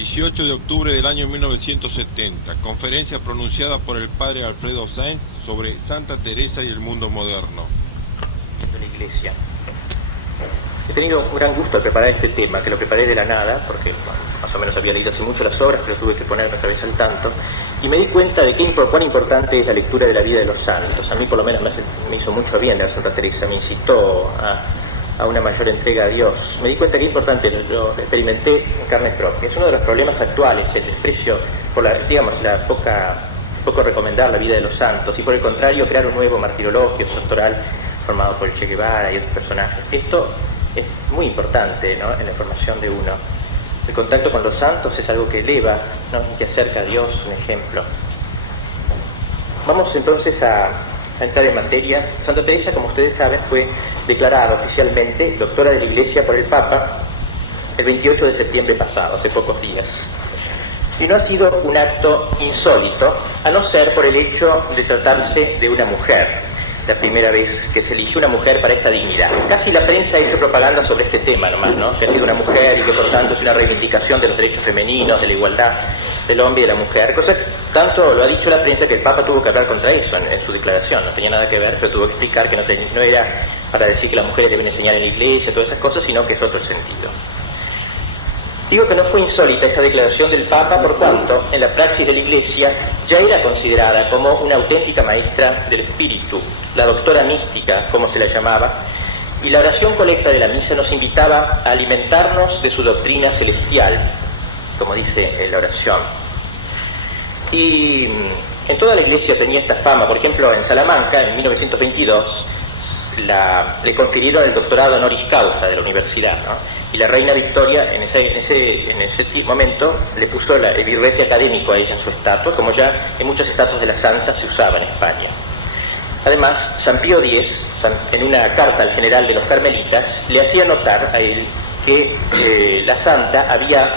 18 de octubre del año 1970, conferencia pronunciada por el padre Alfredo Sainz sobre Santa Teresa y el mundo moderno. La Iglesia. He tenido un gran gusto al preparar este tema, que lo preparé de la nada, porque más o menos había leído hace mucho las obras, pero tuve que ponerme otra vez al tanto, y me di cuenta de cuán importante es la lectura de la vida de los santos. A mí por lo menos me hizo mucho bien la Santa Teresa, me incitó a una mayor entrega a Dios. Me di cuenta que es importante, lo experimenté en carne propia. Es uno de los problemas actuales, el desprecio por poco recomendar la vida de los santos, y por el contrario crear un nuevo martirologio doctoral formado por el Che Guevara y otros personajes. Esto es muy importante, ¿no?, en la formación de uno. El contacto con los santos es algo que eleva, ¿no?, y que acerca a Dios, un ejemplo. Vamos entonces a entrar en materia. Santa Teresa, como ustedes saben, fue declarada oficialmente doctora de la Iglesia por el Papa el 28 de septiembre pasado, hace pocos días. Y no ha sido un acto insólito, a no ser por el hecho de tratarse de una mujer. La primera vez que se eligió una mujer para esta dignidad. Casi la prensa ha hecho propaganda sobre este tema nomás, ¿no?, que ha sido una mujer y que por tanto es una reivindicación de los derechos femeninos, de la igualdad del hombre y de la mujer. Cosa que tanto lo ha dicho la prensa que el Papa tuvo que hablar contra eso en su declaración. No tenía nada que ver, pero tuvo que explicar que no era para decir que las mujeres deben enseñar en la iglesia, todas esas cosas, sino que es otro sentido. Digo que no fue insólita esa declaración del Papa por cuanto en la praxis de la Iglesia ya era considerada como una auténtica maestra del espíritu, la doctora mística, como se la llamaba, y la oración colecta de la misa nos invitaba a alimentarnos de su doctrina celestial, como dice la oración. Y en toda la Iglesia tenía esta fama. Por ejemplo, en Salamanca, en 1922, le confirieron el doctorado honoris causa de la universidad, ¿no?, y la reina Victoria en ese momento le puso el birrete académico a ella en su estatua, como ya en muchas estatuas de la santa se usaba en España. Además, San Pío X, en una carta al general de los carmelitas, le hacía notar a él que la santa había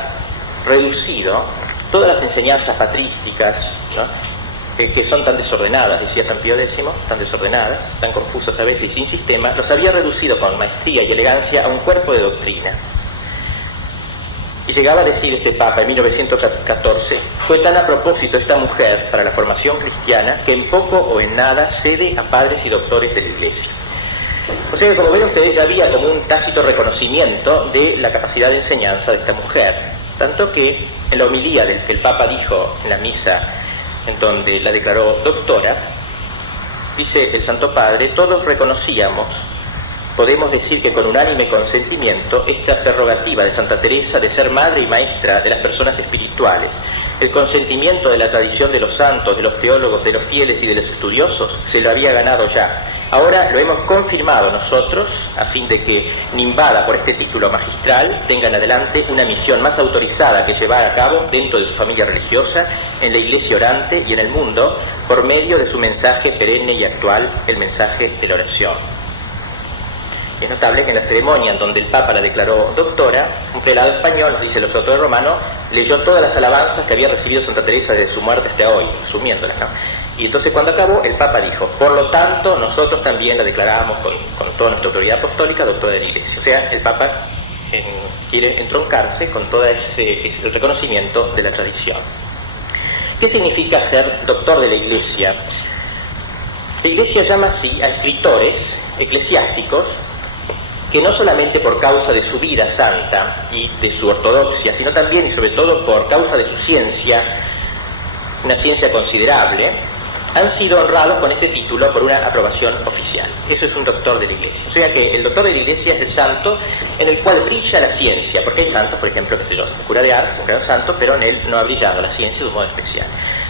reducido todas las enseñanzas patrísticas, ¿no?, que son tan desordenadas, decía San Pío X, tan desordenadas, tan confusas a veces y sin sistema, los había reducido con maestría y elegancia a un cuerpo de doctrina. Y llegaba a decir este Papa en 1914, fue tan a propósito esta mujer para la formación cristiana que en poco o en nada cede a padres y doctores de la Iglesia. O sea que, como ven ustedes, ya había como un tácito reconocimiento de la capacidad de enseñanza de esta mujer, tanto que en la homilía del que el Papa dijo en la misa en donde la declaró doctora, dice el Santo Padre: todos reconocíamos, podemos decir que con unánime consentimiento, esta prerrogativa de Santa Teresa de ser madre y maestra de las personas espirituales. El consentimiento de la tradición de los santos, de los teólogos, de los fieles y de los estudiosos se lo había ganado ya. Ahora lo hemos confirmado nosotros, a fin de que, nimbada por este título magistral, tenga en adelante una misión más autorizada que llevar a cabo dentro de su familia religiosa, en la Iglesia orante y en el mundo, por medio de su mensaje perenne y actual, el mensaje de la oración. Es notable que en la ceremonia en donde el Papa la declaró doctora, un prelado español, dice los autores romanos, leyó todas las alabanzas que había recibido Santa Teresa desde su muerte hasta hoy, resumiéndolas, ¿no? Y entonces cuando acabó, el Papa dijo: por lo tanto, nosotros también la declaramos con toda nuestra autoridad apostólica doctora de la Iglesia. O sea, el Papa quiere entroncarse con todo ese reconocimiento de la tradición. ¿Qué significa ser doctor de la Iglesia? La Iglesia llama así a escritores eclesiásticos que no solamente por causa de su vida santa y de su ortodoxia, sino también y sobre todo por causa de su ciencia, una ciencia considerable, han sido honrados con ese título por una aprobación oficial. Eso es un doctor de la Iglesia. O sea que el doctor de la Iglesia es el santo en el cual brilla la ciencia, porque hay santos, por ejemplo, que el cura de Ars, un gran santo, pero en él no ha brillado la ciencia de un modo especial.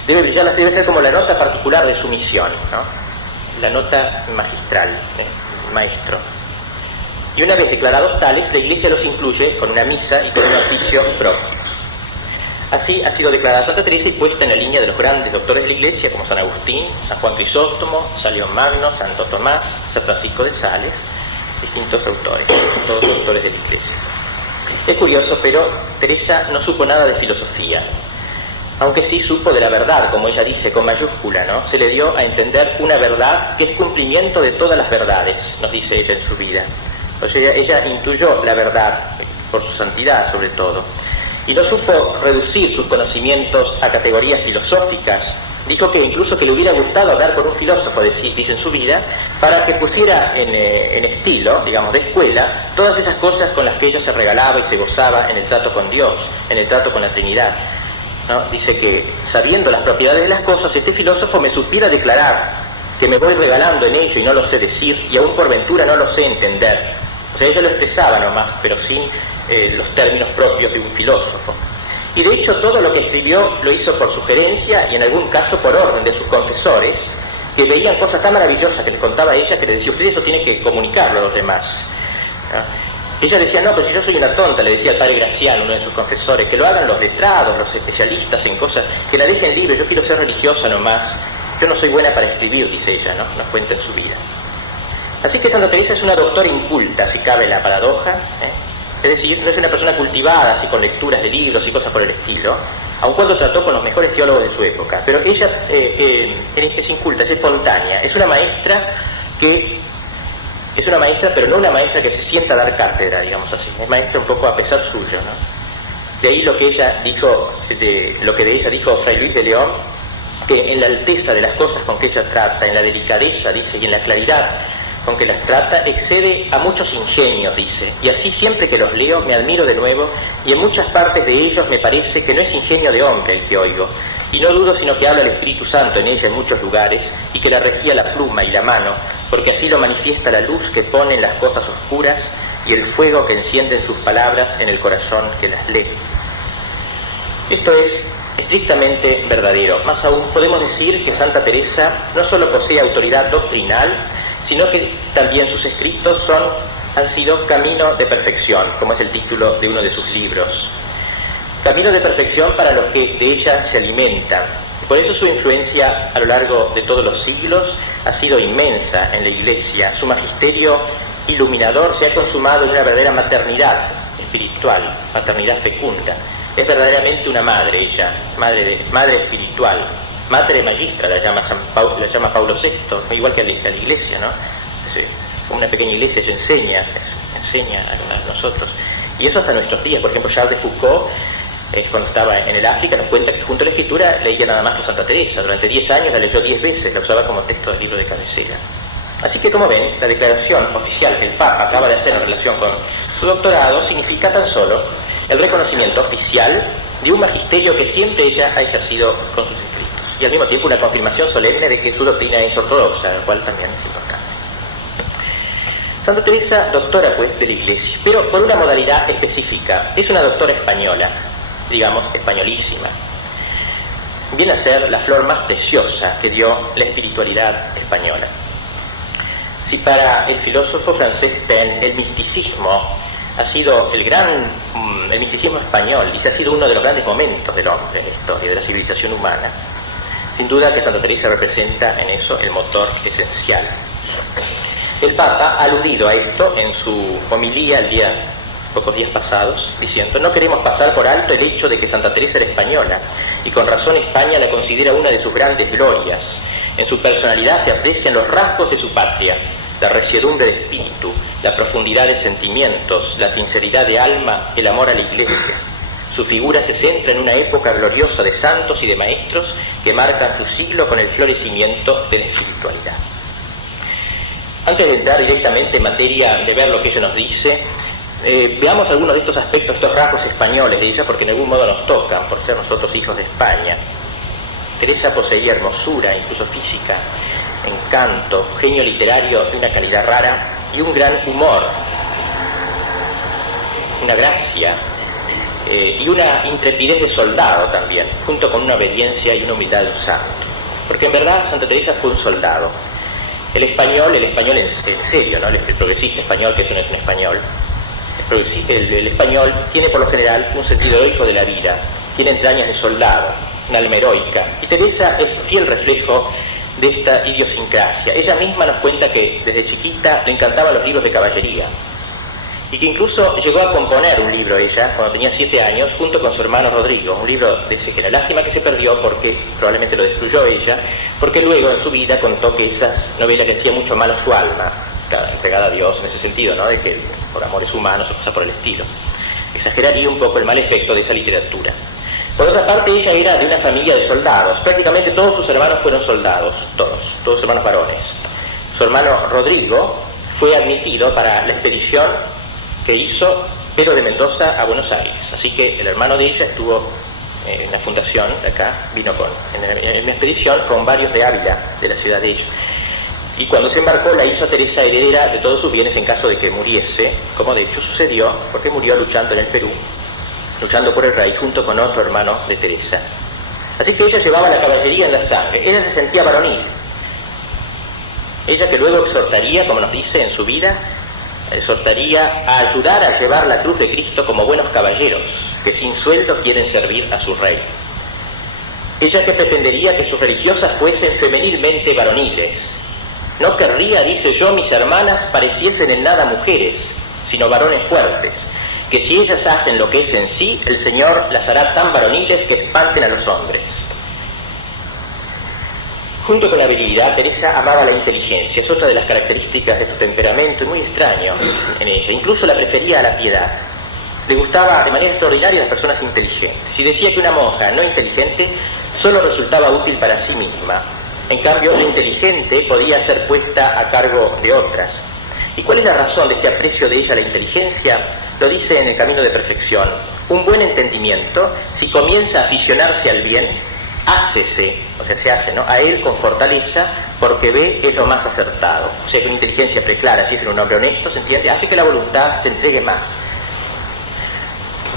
Debe ser como la nota particular de su misión, ¿no?, la nota magistral, maestro. Y una vez declarados tales, la Iglesia los incluye con una misa y con un oficio propio. Así ha sido declarada Santa Teresa y puesta en la línea de los grandes doctores de la Iglesia, como San Agustín, San Juan Crisóstomo, San León Magno, Santo Tomás, San Francisco de Sales, distintos autores, todos doctores de la Iglesia. Es curioso, pero Teresa no supo nada de filosofía, aunque sí supo de la verdad, como ella dice, con mayúscula, ¿no? Se le dio a entender una verdad que es cumplimiento de todas las verdades, nos dice ella en su vida. O sea, ella intuyó la verdad, por su santidad sobre todo. y no supo reducir sus conocimientos a categorías filosóficas. Dijo que incluso que le hubiera gustado hablar con un filósofo, dice en su vida, para que pusiera en estilo, digamos, de escuela, todas esas cosas con las que ella se regalaba y se gozaba en el trato con Dios, en el trato con la Trinidad, ¿no? Dice que, sabiendo las propiedades de las cosas, este filósofo me supiera declarar que me voy regalando en ello y no lo sé decir, y aún por ventura no lo sé entender. O sea, ella lo expresaba nomás, pero sin los términos propios de un filósofo. Y de hecho todo lo que escribió lo hizo por sugerencia y en algún caso por orden de sus confesores, que veían cosas tan maravillosas que les contaba ella que le decía: usted eso tiene que comunicarlo a los demás, ¿no? Ella decía: no, pero si yo soy una tonta, le decía al padre Graciano, uno de sus confesores, que lo hagan los letrados, los especialistas en cosas, que la dejen libre, yo quiero ser religiosa nomás, yo no soy buena para escribir, dice ella, ¿no? Nos cuenta en su vida. Así que Santa Teresa es una doctora inculta, si cabe la paradoja, Es decir, no es una persona cultivada así con lecturas de libros y cosas por el estilo, aun cuando trató con los mejores teólogos de su época, pero ella es inculta, es espontánea, es una maestra pero no una maestra que se sienta a dar cátedra, digamos así, es maestra un poco a pesar suyo, ¿no? De ahí lo que ella dijo, lo que de ella dijo Fray Luis de León, que en la alteza de las cosas con que ella trata, en la delicadeza, dice, y en la claridad con que las trata, excede a muchos ingenios, dice, y así siempre que los leo me admiro de nuevo, y en muchas partes de ellos me parece que no es ingenio de hombre el que oigo, y no dudo sino que habla el Espíritu Santo en ella en muchos lugares, y que la regía la pluma y la mano, porque así lo manifiesta la luz que pone en las cosas oscuras, y el fuego que enciende en sus palabras en el corazón que las lee. Esto es estrictamente verdadero. Más aún, podemos decir que Santa Teresa no solo posee autoridad doctrinal, sino que también sus escritos han sido camino de perfección, como es el título de uno de sus libros. Camino de perfección para los que de ella se alimentan. Por eso su influencia a lo largo de todos los siglos ha sido inmensa en la Iglesia. Su magisterio iluminador se ha consumado en una verdadera maternidad espiritual, maternidad fecunda. Es verdaderamente una madre ella, madre espiritual. Madre magistra la llama Pablo VI, igual que a la Iglesia, ¿no? Como una pequeña iglesia, ella enseña a nosotros. Y eso hasta nuestros días. Por ejemplo, Charles de Foucault, cuando estaba en el África, nos cuenta que junto a la escritura leía nada más que Santa Teresa. Durante 10 años la leyó 10 veces, la usaba como texto del libro de cabecera. Así que, como ven, la declaración oficial que el Papa acaba de hacer en relación con su doctorado significa tan solo el reconocimiento oficial de un magisterio que siempre ella ha ejercido con sus escritos, y al mismo tiempo una confirmación solemne de que su doctrina es ortodoxa, lo cual también es importante. Santa Teresa, doctora pues de la Iglesia, pero por una modalidad específica. Es una doctora española, digamos españolísima. Viene a ser la flor más preciosa que dio la espiritualidad española. Si para el filósofo francés Pen el misticismo ha sido el misticismo español, y se ha sido uno de los grandes momentos del hombre en la historia, de la civilización humana, sin duda que Santa Teresa representa en eso el motor esencial. El Papa ha aludido a esto en su homilía pocos días pasados, diciendo: no queremos pasar por alto el hecho de que Santa Teresa era española, y con razón España la considera una de sus grandes glorias. En su personalidad se aprecian los rasgos de su patria, la resiedumbre de espíritu, la profundidad de sentimientos, la sinceridad de alma, el amor a la Iglesia. Su figura se centra en una época gloriosa de santos y de maestros que marcan su siglo con el florecimiento de la espiritualidad. Antes de entrar directamente en materia de ver lo que ella nos dice, veamos algunos de estos aspectos, estos rasgos españoles de ella, porque en algún modo nos tocan por ser nosotros hijos de España. Teresa poseía hermosura, incluso física, encanto, genio literario de una calidad rara y un gran humor, una gracia y una intrepidez de soldado también, junto con una obediencia y una humildad de un santo. Porque en verdad Santa Teresa fue un soldado. El español en serio, ¿no? El progresista español, que eso no es un español. El español tiene por lo general un sentido heroico de la vida, tiene entrañas de soldado, un alma heroica. Y Teresa es fiel reflejo de esta idiosincrasia. Ella misma nos cuenta que desde chiquita le encantaban los libros de caballería, y que incluso llegó a componer un libro ella cuando tenía 7 años junto con su hermano Rodrigo, un libro de ese género. Lástima que se perdió, porque probablemente lo destruyó ella, porque luego en su vida contó que esas novelas le hacían mucho mal a su alma, entregada a Dios en ese sentido, ¿no? De que por amores humanos o cosas por el estilo. exageraría un poco el mal efecto de esa literatura. Por otra parte, ella era de una familia de soldados. Prácticamente todos sus hermanos fueron soldados, todos hermanos varones. Su hermano Rodrigo fue admitido para la expedición que hizo Pedro de Mendoza a Buenos Aires. Así que el hermano de ella estuvo en la fundación de acá, vino en la expedición con varios de Ávila, de la ciudad de ella. Y cuando se embarcó la hizo Teresa heredera de todos sus bienes en caso de que muriese, como de hecho sucedió, porque murió luchando en el Perú, luchando por el rey junto con otro hermano de Teresa. Así que ella llevaba la caballería en la sangre, ella se sentía varonil. Ella que luego exhortaría, como nos dice en su vida, exhortaría a ayudar a llevar la cruz de Cristo como buenos caballeros, que sin sueldo quieren servir a su rey. Ella que pretendería que sus religiosas fuesen femenilmente varoniles. No querría, dice yo, mis hermanas pareciesen en nada mujeres, sino varones fuertes, que si ellas hacen lo que es en sí, el Señor las hará tan varoniles que espanten a los hombres. Junto con la virilidad, Teresa amaba la inteligencia, es otra de las características de su temperamento, y muy extraño en ella. Incluso la prefería a la piedad. Le gustaba de manera extraordinaria a las personas inteligentes. Y decía que una monja no inteligente solo resultaba útil para sí misma. En cambio, la inteligente podía ser puesta a cargo de otras. ¿Y cuál es la razón de este aprecio de ella a la inteligencia? Lo dice en El Camino de Perfección. Un buen entendimiento, si comienza a aficionarse al bien, hácese, o sea, se hace, ¿no?, a él con fortaleza, porque ve es lo más acertado. O sea, con inteligencia preclara, si es un hombre honesto, se entiende, hace que la voluntad se entregue más.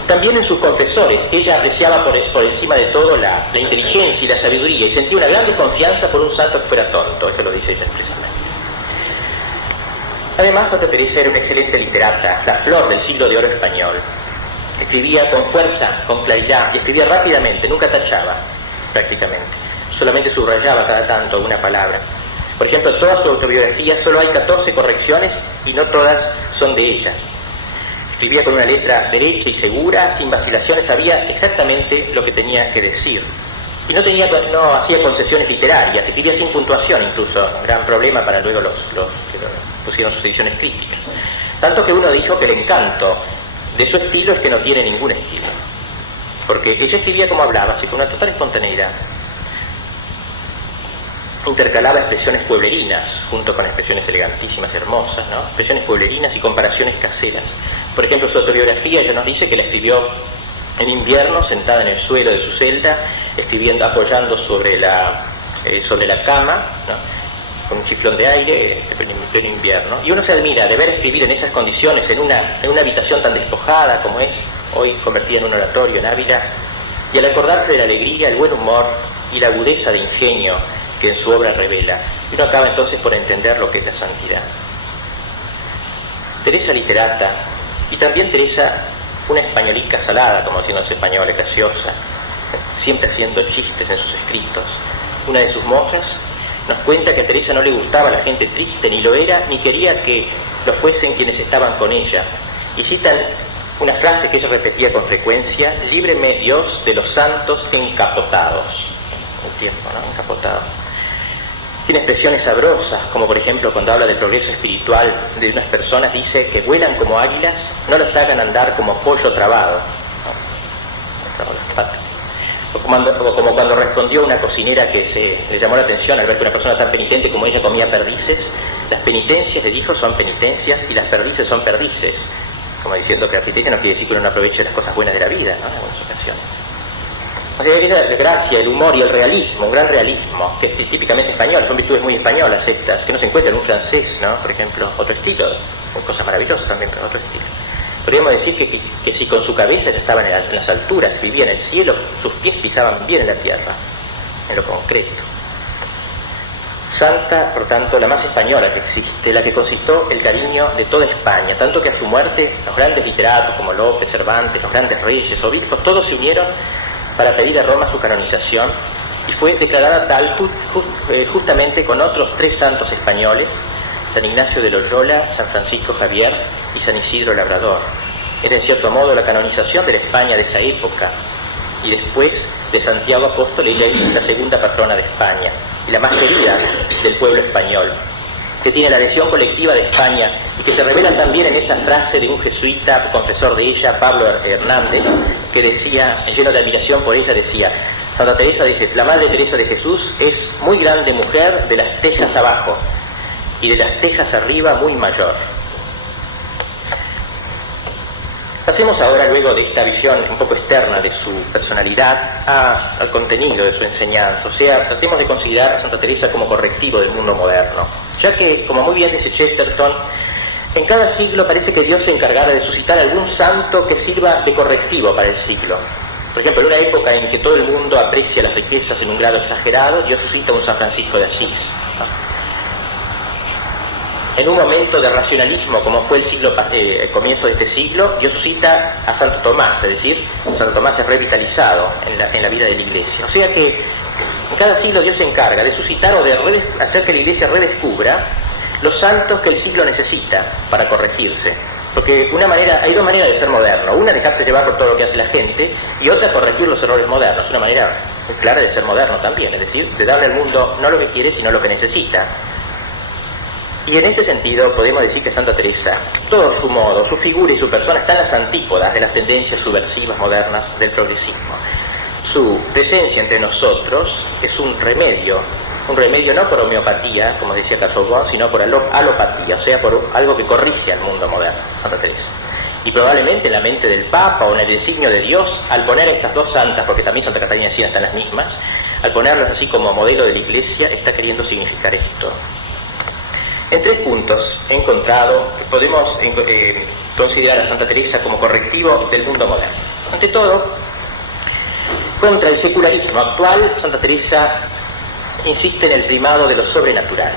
También en sus confesores, ella apreciaba por encima de todo la inteligencia y la sabiduría, y sentía una gran desconfianza por un santo que fuera tonto, eso lo dice ella expresamente. Además, Santa Teresa era una excelente literata, la flor del siglo de oro español. Escribía con fuerza, con claridad, y escribía rápidamente, nunca tachaba, prácticamente. Solamente subrayaba cada tanto una palabra. Por ejemplo, en toda su autobiografía solo hay 14 correcciones y no todas son de ella. Escribía con una letra derecha y segura, sin vacilaciones, sabía exactamente lo que tenía que decir. Y no hacía concesiones literarias, escribía sin puntuación incluso, gran problema para luego los que pusieron sus ediciones críticas. Tanto que uno dijo que el encanto de su estilo es que no tiene ningún estilo. Porque ella escribía como hablaba, así con una total espontaneidad. Intercalaba expresiones pueblerinas, junto con expresiones elegantísimas, hermosas, ¿no? Expresiones pueblerinas y comparaciones caseras. Por ejemplo, su autobiografía ya nos dice que la escribió en invierno, sentada en el suelo de su celda, apoyando sobre la cama, ¿no?, con un chiflón de aire, en pleno invierno. Y uno se admira de ver escribir en esas condiciones, en una habitación tan despojada como es hoy convertida en un oratorio en Ávila, y al acordarse de la alegría, el buen humor y la agudeza de ingenio que en su obra revela, uno acaba entonces por entender lo que es la santidad. Teresa literata, y también Teresa una españolica salada, como decían los españoles, graciosa, siempre haciendo chistes en sus escritos. Una de sus monjas nos cuenta que a Teresa no le gustaba la gente triste, ni lo era, ni quería que lo fuesen quienes estaban con ella. Y citan una frase que ella repetía con frecuencia: líbreme Dios de los santos encapotados. Un tiempo, ¿no? Encapotados. Tiene expresiones sabrosas, como por ejemplo cuando habla del progreso espiritual de unas personas, dice que vuelan como águilas, no las hagan andar como pollo trabado. O como cuando respondió una cocinera que le llamó la atención al ver que una persona tan penitente como ella comía perdices. Las penitencias, le dijo, son penitencias y las perdices son perdices. Como diciendo que la penitencia no quiere decir que uno no aproveche las cosas buenas de la vida, ¿no?, en algunas ocasiones. O sea, esa gracia, el humor y el realismo, un gran realismo, que es típicamente español, son virtudes muy españolas estas, que no se encuentran en un francés, ¿no? Por ejemplo, otro estilo, cosas maravillosas también, pero otro estilo. Podríamos decir que si con su cabeza ya estaban en las alturas, vivía en el cielo, sus pies pisaban bien en la tierra, en lo concreto. Santa, por tanto, la más española que existe, la que concitó el cariño de toda España, tanto que a su muerte los grandes literatos como Lope, Cervantes, los grandes reyes, obispos, todos se unieron para pedir a Roma su canonización, y fue declarada tal justamente con otros 3 santos españoles, San Ignacio de Loyola, San Francisco Javier y San Isidro Labrador. Era en cierto modo la canonización de la España de esa época, y después de Santiago Apóstol, ella es la segunda patrona de España y la más querida del pueblo español. que tiene la adhesión colectiva de España y que se revela también en esa frase de un jesuita, confesor de ella, Pablo Hernández, que decía, lleno de admiración por ella, decía: Santa Teresa, dice, la Madre Teresa de Jesús es muy grande mujer de las tejas abajo y de las tejas arriba muy mayor. Pasemos ahora, luego de esta visión un poco externa de su personalidad, al contenido de su enseñanza. O sea, tratemos de considerar a Santa Teresa como correctivo del mundo moderno, ya que, como muy bien dice Chesterton, en cada siglo parece que Dios se encargara de suscitar algún santo que sirva de correctivo para el siglo. Por ejemplo, en una época en que todo el mundo aprecia las riquezas en un grado exagerado, Dios suscita un San Francisco de Asís, ¿no? En un momento de racionalismo, como fue el comienzo de este siglo, Dios suscita a Santo Tomás, es decir, Santo Tomás es revitalizado en la vida de la Iglesia. O sea que en cada siglo Dios se encarga de suscitar o de hacer que la Iglesia redescubra los santos que el siglo necesita para corregirse. Porque hay dos maneras de ser moderno. Una, dejarse llevar por todo lo que hace la gente, y otra, corregir los errores modernos. Una manera muy clara de ser moderno también, es decir, de darle al mundo no lo que quiere, sino lo que necesita. Y en este sentido podemos decir que Santa Teresa, todo su modo, su figura y su persona están a las antípodas de las tendencias subversivas modernas del progresismo. Su presencia entre nosotros es un remedio no por homeopatía, como decía Casaubon, sino por alopatía, o sea, por algo que corrige al mundo moderno, Santa Teresa. Y probablemente en la mente del Papa o en el designio de Dios, al poner a estas dos santas, porque también Santa Catalina de Siena están las mismas, al ponerlas así como modelo de la Iglesia, está queriendo significar esto. En 3 puntos he encontrado que podemos considerar a Santa Teresa como correctivo del mundo moderno. Ante todo, contra el secularismo actual, Santa Teresa insiste en el primado de lo sobrenatural.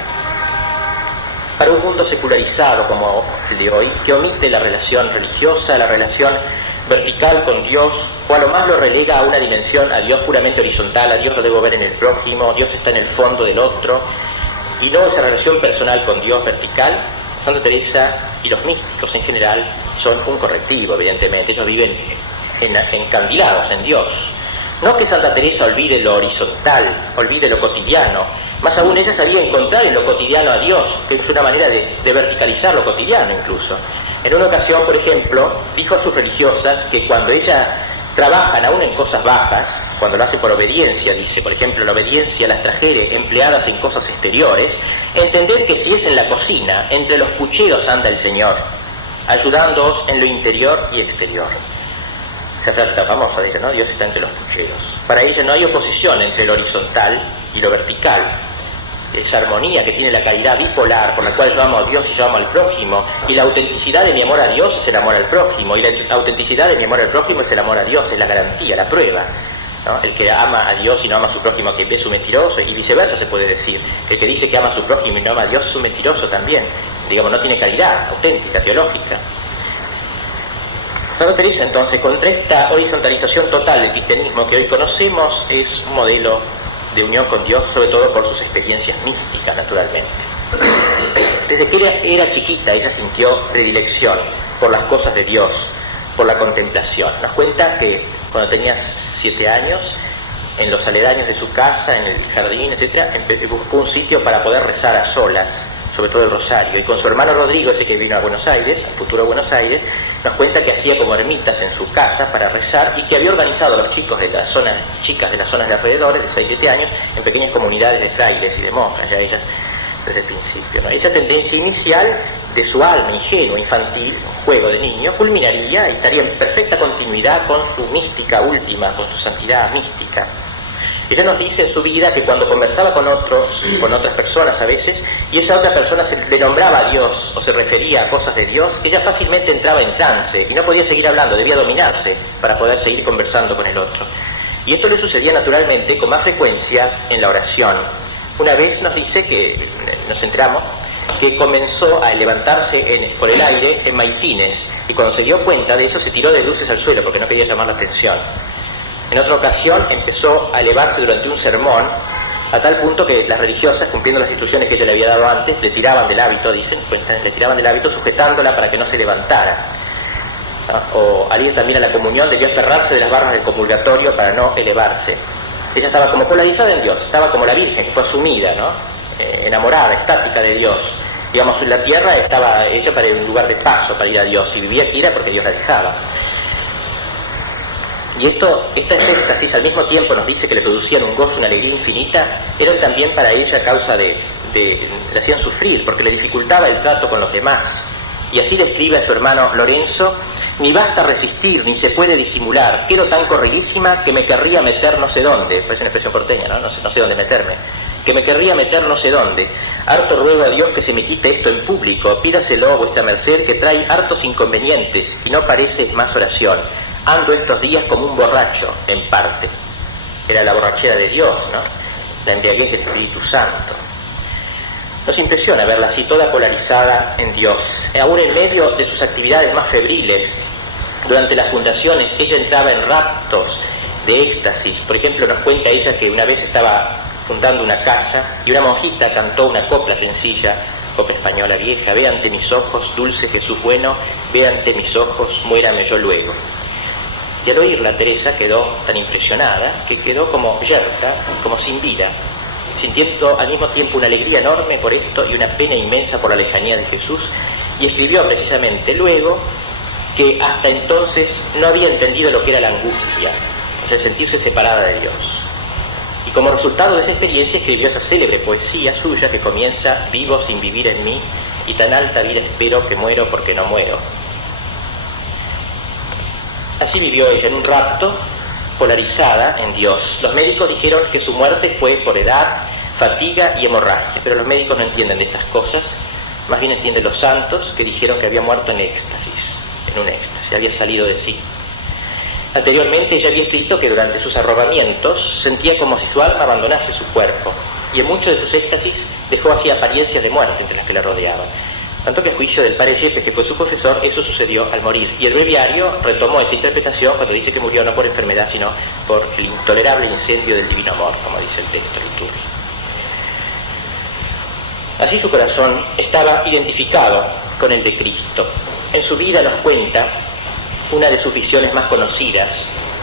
Para un mundo secularizado como el de hoy, que omite la relación religiosa, la relación vertical con Dios, o a lo más lo relega a una dimensión, a Dios puramente horizontal, a Dios lo debo ver en el prójimo, Dios está en el fondo del otro, y no esa relación personal con Dios vertical, Santa Teresa y los místicos en general son un correctivo, evidentemente. Ellos viven encandilados en Dios. No que Santa Teresa olvide lo horizontal, olvide lo cotidiano, más aún ella sabía encontrar en lo cotidiano a Dios, que es una manera de verticalizar lo cotidiano incluso. En una ocasión, por ejemplo, dijo a sus religiosas que cuando ellas trabajan aún en cosas bajas, cuando lo hacen por obediencia, dice, por ejemplo, la obediencia las trajere empleadas en cosas exteriores, entender que si es en la cocina, entre los pucheros anda el Señor, ayudándoos en lo interior y exterior. Esa frase está famosa, dice, ¿no? Dios está entre los pucheros. Para ella no hay oposición entre lo horizontal y lo vertical. Esa armonía que tiene la calidad bipolar por la cual yo amo a Dios y yo amo al prójimo, y la autenticidad de mi amor a Dios es el amor al prójimo, y la autenticidad de mi amor al prójimo es el amor a Dios, es la garantía, la prueba, ¿no? El que ama a Dios y no ama a su prójimo, que es un mentiroso, y viceversa se puede decir. El que dice que ama a su prójimo y no ama a Dios es un mentiroso también. Digamos, no tiene calidad auténtica, teológica. Santa Teresa, entonces, contra esta horizontalización total del cristianismo que hoy conocemos, es un modelo de unión con Dios, sobre todo por sus experiencias místicas, naturalmente. Desde que era chiquita, ella sintió predilección por las cosas de Dios, por la contemplación. Nos cuenta que cuando tenía 7 años, en los aledaños de su casa, en el jardín, etc., buscó un sitio para poder rezar a solas, sobre todo el rosario, y con su hermano Rodrigo, ese que vino a Buenos Aires, al futuro Buenos Aires, nos cuenta que hacía como ermitas en su casa para rezar, y que había organizado a los chicos de las zonas, chicas de las zonas de alrededores, de 6-7 años, en pequeñas comunidades de frailes y de monjas, ya ellas desde el principio, ¿no? Esa tendencia inicial de su alma ingenua, infantil, un juego de niño, culminaría y estaría en perfecta continuidad con su mística última, con su santidad mística. Ella nos dice en su vida que cuando conversaba con otras personas a veces, y esa otra persona le nombraba a Dios o se refería a cosas de Dios, ella fácilmente entraba en trance y no podía seguir hablando, debía dominarse para poder seguir conversando con el otro. Y esto le sucedía naturalmente con más frecuencia en la oración. Una vez nos dice que, nos enteramos, que comenzó a levantarse por el aire en maitines, y cuando se dio cuenta de eso se tiró de bruces al suelo porque no quería llamar la atención. En otra ocasión empezó a elevarse durante un sermón, a tal punto que las religiosas, cumpliendo las instrucciones que ella le había dado antes, le tiraban del hábito, le tiraban del hábito sujetándola para que no se levantara. ¿No? O al ir también a la comunión debía aferrarse de las barras del comulgatorio para no elevarse. Ella estaba como polarizada en Dios, estaba como la Virgen, fue asumida, ¿no? Enamorada, extática de Dios. Digamos, la tierra estaba hecha para un lugar de paso para ir a Dios, y vivía aquí era porque Dios la dejaba. Y esta éxtasis al mismo tiempo nos dice que le producían un gozo, una alegría infinita, eran también para ella causa le hacían sufrir, porque le dificultaba el trato con los demás. Y así describe a su hermano Lorenzo: ni basta resistir, ni se puede disimular, quedo tan corridísima que me querría meter no sé dónde, pues es una expresión porteña, ¿no? No sé dónde meterme, que me querría meter no sé dónde. Harto ruego a Dios que se me quite esto en público, pídaselo vuestra merced, que trae hartos inconvenientes, y no parece más oración. Ando estos días como un borracho, en parte. Era la borrachera de Dios, ¿no? La embriaguez del Espíritu Santo. Nos impresiona verla así, toda polarizada en Dios. Aún en medio de sus actividades más febriles, durante las fundaciones, ella entraba en raptos de éxtasis. Por ejemplo, nos cuenta ella que una vez estaba fundando una casa y una monjita cantó una copla sencilla, copla española vieja: ve ante mis ojos, dulce Jesús bueno, ve ante mis ojos, muérame yo luego. Y al oírla, Teresa quedó tan impresionada que quedó como yerta, como sin vida, sintiendo al mismo tiempo una alegría enorme por esto y una pena inmensa por la lejanía de Jesús, y escribió precisamente luego que hasta entonces no había entendido lo que era la angustia, o sea, sentirse separada de Dios. Y como resultado de esa experiencia escribió esa célebre poesía suya que comienza: vivo sin vivir en mí, y tan alta vida espero que muero porque no muero. Así vivió ella en un rapto, polarizada en Dios. Los médicos dijeron que su muerte fue por edad, fatiga y hemorragia, pero los médicos no entienden de estas cosas, más bien entienden los santos, que dijeron que había muerto en éxtasis, en un éxtasis, había salido de sí. Anteriormente ella había escrito que durante sus arrobamientos sentía como si su alma abandonase su cuerpo, y en muchos de sus éxtasis dejó así apariencias de muerte entre las que la rodeaban. Tanto que a juicio del padre Yepes, que fue su confesor, eso sucedió al morir. Y el breviario retomó esa interpretación cuando dice que murió no por enfermedad, sino por el intolerable incendio del divino amor, como dice el texto litúrgico. Así su corazón estaba identificado con el de Cristo. En su vida, nos cuenta, una de sus visiones más conocidas: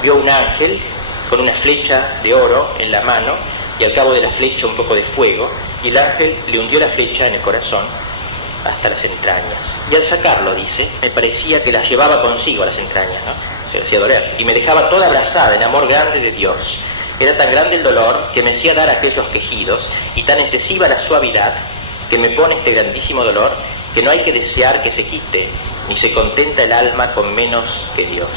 vio un ángel con una flecha de oro en la mano y al cabo de la flecha un poco de fuego, y el ángel le hundió la flecha en el corazón hasta las entrañas, y al sacarlo, dice, me parecía que las llevaba consigo a las entrañas, ¿no? Se hacía doler, y me dejaba toda abrazada en amor grande de Dios. Era tan grande el dolor que me hacía dar aquellos quejidos, y tan excesiva la suavidad que me pone este grandísimo dolor, que no hay que desear que se quite, ni se contenta el alma con menos que Dios.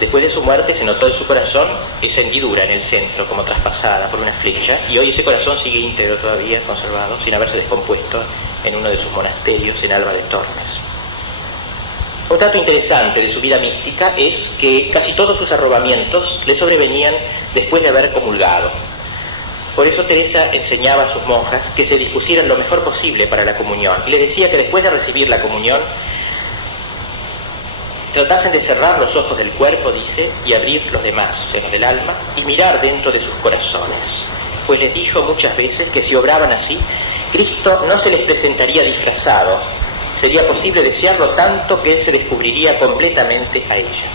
Después de su muerte se notó en su corazón esa hendidura en el centro, como traspasada por una flecha, y hoy ese corazón sigue íntegro todavía, conservado, sin haberse descompuesto, en uno de sus monasterios en Alba de Tormes. Un dato interesante de su vida mística es que casi todos sus arrobamientos le sobrevenían después de haber comulgado. Por eso Teresa enseñaba a sus monjas que se dispusieran lo mejor posible para la comunión, y le decía que después de recibir la comunión tratasen de cerrar los ojos del cuerpo, dice, y abrir los demás, o sea, los del alma, y mirar dentro de sus corazones. Pues les dijo muchas veces que si obraban así, Cristo no se les presentaría disfrazado. Sería posible desearlo tanto que Él se descubriría completamente a ellas.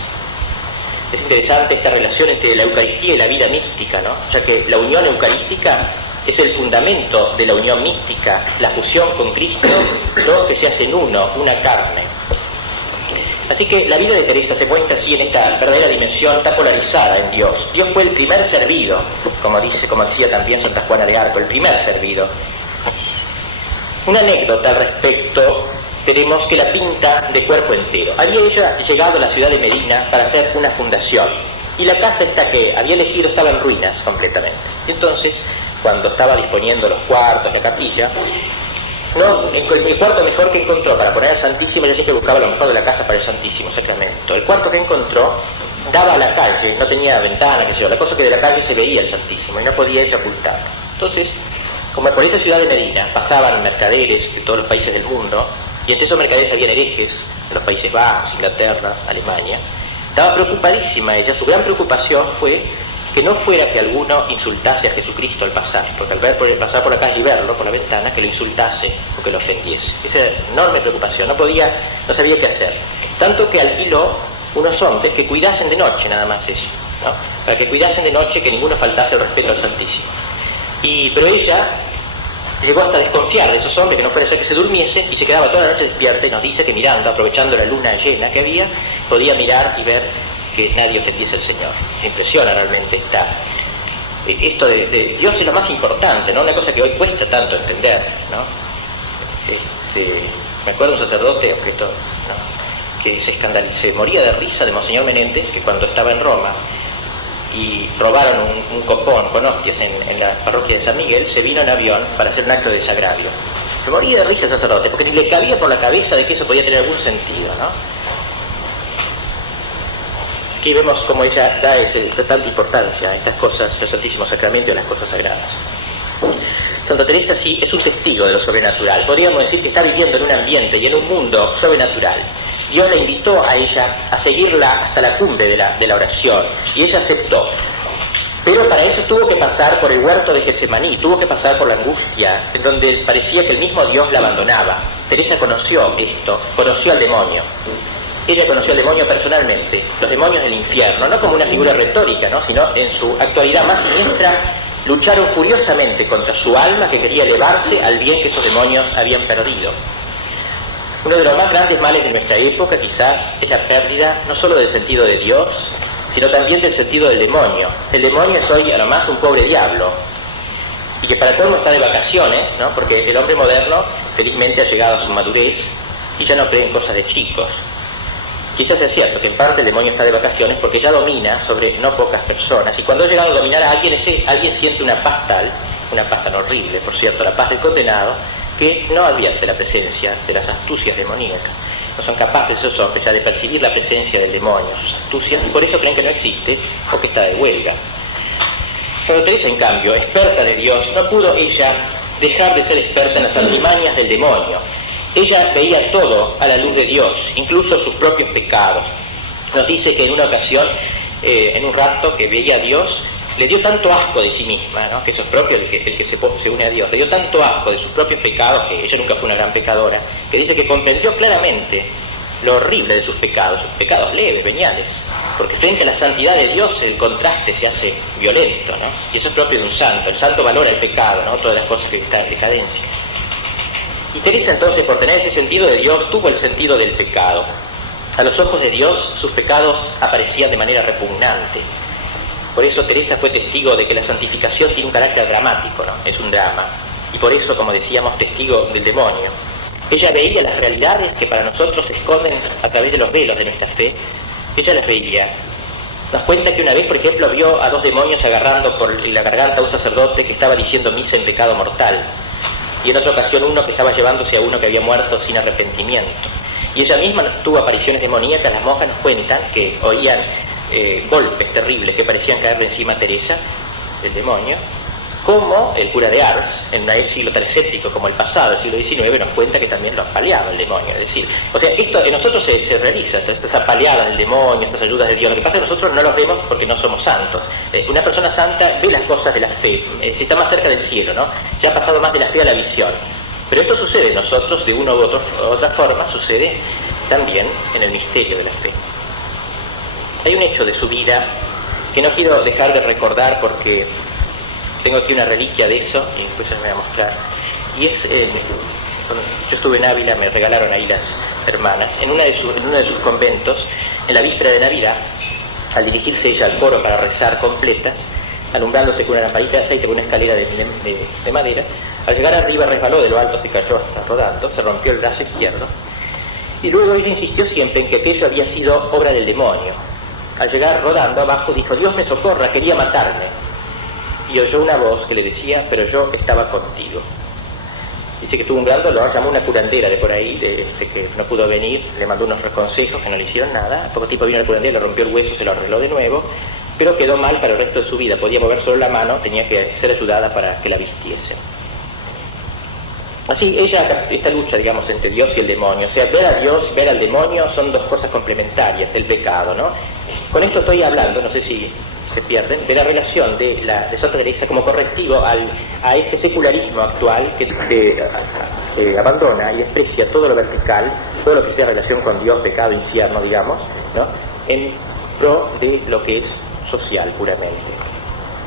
Es interesante esta relación entre la Eucaristía y la vida mística, ¿no? O sea que la unión eucarística es el fundamento de la unión mística, la fusión con Cristo, dos que se hacen uno, una carne. Así que la vida de Teresa se muestra así en esta verdadera dimensión, está polarizada en Dios. Dios fue el primer servido, como decía también Santa Juana de Arco, el primer servido. Una anécdota al respecto tenemos que la pinta de cuerpo entero. Había ella llegado a la ciudad de Medina para hacer una fundación, y la casa esta que había elegido estaba en ruinas completamente. Entonces, cuando estaba disponiendo los cuartos, la capilla, el cuarto mejor que encontró para poner al Santísimo, ella siempre buscaba lo mejor de la casa para el Santísimo Sacramento. El cuarto que encontró daba a la calle, no tenía ventana, qué sé yo, la cosa que de la calle se veía el Santísimo y no podía ella ocultarlo. Entonces, como por esa ciudad de Medina pasaban mercaderes de todos los países del mundo, y entre esos mercaderes habían herejes de los Países Bajos, Inglaterra, Alemania, estaba preocupadísima ella. Su gran preocupación fue que no fuera que alguno insultase a Jesucristo al pasar, porque al pasar por la calle y verlo por la ventana, que lo insultase o que lo ofendiese. Esa enorme preocupación, no sabía qué hacer. Tanto que alquiló unos hombres que cuidasen de noche nada más eso, ¿no? Para que cuidasen de noche, que ninguno faltase el respeto al Santísimo. Pero ella Llegó hasta desconfiar de esos hombres, que no fuera a ser que se durmiesen, y se quedaba toda la noche despierta, y nos dice que mirando, aprovechando la luna llena que había, podía mirar y ver que nadie ofendiese al Señor. Se impresiona realmente esto de Dios es lo más importante, ¿no? Una cosa que hoy cuesta tanto entender, ¿no? Me acuerdo de un sacerdote objeto, ¿no? Que se moría de risa de Monseñor Menéndez, que cuando estaba en Roma y robaron un copón con hostias en la parroquia de San Miguel, se vino en avión para hacer un acto de desagravio. Se moría de risa el sacerdote, porque ni le cabía por la cabeza de que eso podía tener algún sentido, ¿no? Aquí vemos cómo ella da tanta importancia a estas cosas, al Santísimo Sacramento y a las cosas sagradas. Santa Teresa sí es un testigo de lo sobrenatural. Podríamos decir que está viviendo en un ambiente y en un mundo sobrenatural. Dios la invitó a ella a seguirla hasta la cumbre de la oración, y ella aceptó. Pero para eso tuvo que pasar por el huerto de Getsemaní, tuvo que pasar por la angustia, en donde parecía que el mismo Dios la abandonaba. Teresa conoció esto, conoció al demonio. Ella conoció al demonio personalmente, los demonios del infierno, no como una figura retórica, ¿no? Sino en su actualidad más siniestra, lucharon furiosamente contra su alma que quería elevarse al bien que esos demonios habían perdido. Uno de los más grandes males de nuestra época quizás es la pérdida no solo del sentido de Dios, sino también del sentido del demonio. El demonio es hoy a lo más un pobre diablo, y que para colmo está de vacaciones, ¿no? Porque el hombre moderno felizmente ha llegado a su madurez y ya no cree en cosas de chicos. Quizás es cierto que en parte el demonio está de vacaciones porque ya domina sobre no pocas personas, y cuando ha llegado a dominar a alguien, alguien siente una paz tal, una paz tan horrible, por cierto, la paz del condenado, que no advierte la presencia de las astucias demoníacas. No son capaces esos hombres ya de percibir la presencia del demonio, sus astucias, y por eso creen que no existe o que está de huelga. Santa Teresa, en cambio, experta de Dios, no pudo ella dejar de ser experta en las artimañas del demonio. Ella veía todo a la luz de Dios, incluso sus propios pecados. Nos dice que en una ocasión, en un rapto que veía a Dios, le dio tanto asco de sí misma, ¿no? Que eso es propio el que se une a Dios. Le dio tanto asco de sus propios pecados, que ella nunca fue una gran pecadora, que dice que comprendió claramente lo horrible de sus pecados leves, veniales, porque frente a la santidad de Dios el contraste se hace violento, ¿no? Y eso es propio de un santo. El santo valora el pecado, ¿no? Todas las cosas que están en decadencia. Y Teresa entonces, por tener ese sentido de Dios, tuvo el sentido del pecado. A los ojos de Dios sus pecados aparecían de manera repugnante. Por eso Teresa fue testigo de que la santificación tiene un carácter dramático, ¿no? Es un drama. Y por eso, como decíamos, testigo del demonio. Ella veía las realidades que para nosotros se esconden a través de los velos de nuestra fe. Ella las veía. Nos cuenta que una vez, por ejemplo, vio a dos demonios agarrando por la garganta a un sacerdote que estaba diciendo misa en pecado mortal. Y en otra ocasión uno que estaba llevándose a uno que había muerto sin arrepentimiento. Y ella misma tuvo apariciones demoníacas. Las monjas nos cuentan que oían golpes terribles que parecían caerle encima a Teresa, el demonio, como el cura de Ars, en un siglo tan escéptico como el pasado, el siglo XIX, nos cuenta que también lo apaleaba el demonio. Es decir, o sea, esto en nosotros se realiza, estas apaleadas del demonio, estas ayudas de Dios. Lo que pasa es que nosotros no los vemos porque no somos santos. Una persona santa ve las cosas de la fe, está más cerca del cielo, ¿no? Se ha pasado más de la fe a la visión. Pero esto sucede en nosotros de una u otra forma, sucede también en el misterio de la fe. Hay un hecho de su vida que no quiero dejar de recordar porque tengo aquí una reliquia de eso y después se me voy a mostrar. Y es, cuando yo estuve en Ávila, me regalaron ahí las hermanas, en uno de sus conventos, en la víspera de Navidad, al dirigirse ella al coro para rezar completas, alumbrándose con una lamparita de aceite con una escalera de madera, al llegar arriba resbaló de lo alto, se cayó hasta rodando, se rompió el brazo izquierdo, y luego ella insistió siempre en que aquello había sido obra del demonio. Al llegar rodando abajo dijo: Dios me socorra, quería matarme. Y oyó una voz que le decía: pero yo estaba contigo. Dice que tuvo un gran dolor, llamó a una curandera de por ahí, que no pudo venir, le mandó unos consejos que no le hicieron nada. A poco tiempo vino la curandera, le rompió el hueso, se lo arregló de nuevo, pero quedó mal para el resto de su vida. Podía mover solo la mano, tenía que ser ayudada para que la vistiese. Así, esta lucha, digamos, entre Dios y el demonio, o sea, ver a Dios y ver al demonio son dos cosas complementarias del pecado, ¿no? Con esto estoy hablando, no sé si se pierden, de la relación de Santa Teresa como correctivo a este secularismo actual que abandona y desprecia todo lo vertical, todo lo que tiene relación con Dios, pecado, infierno, digamos, ¿no? En pro de lo que es social puramente.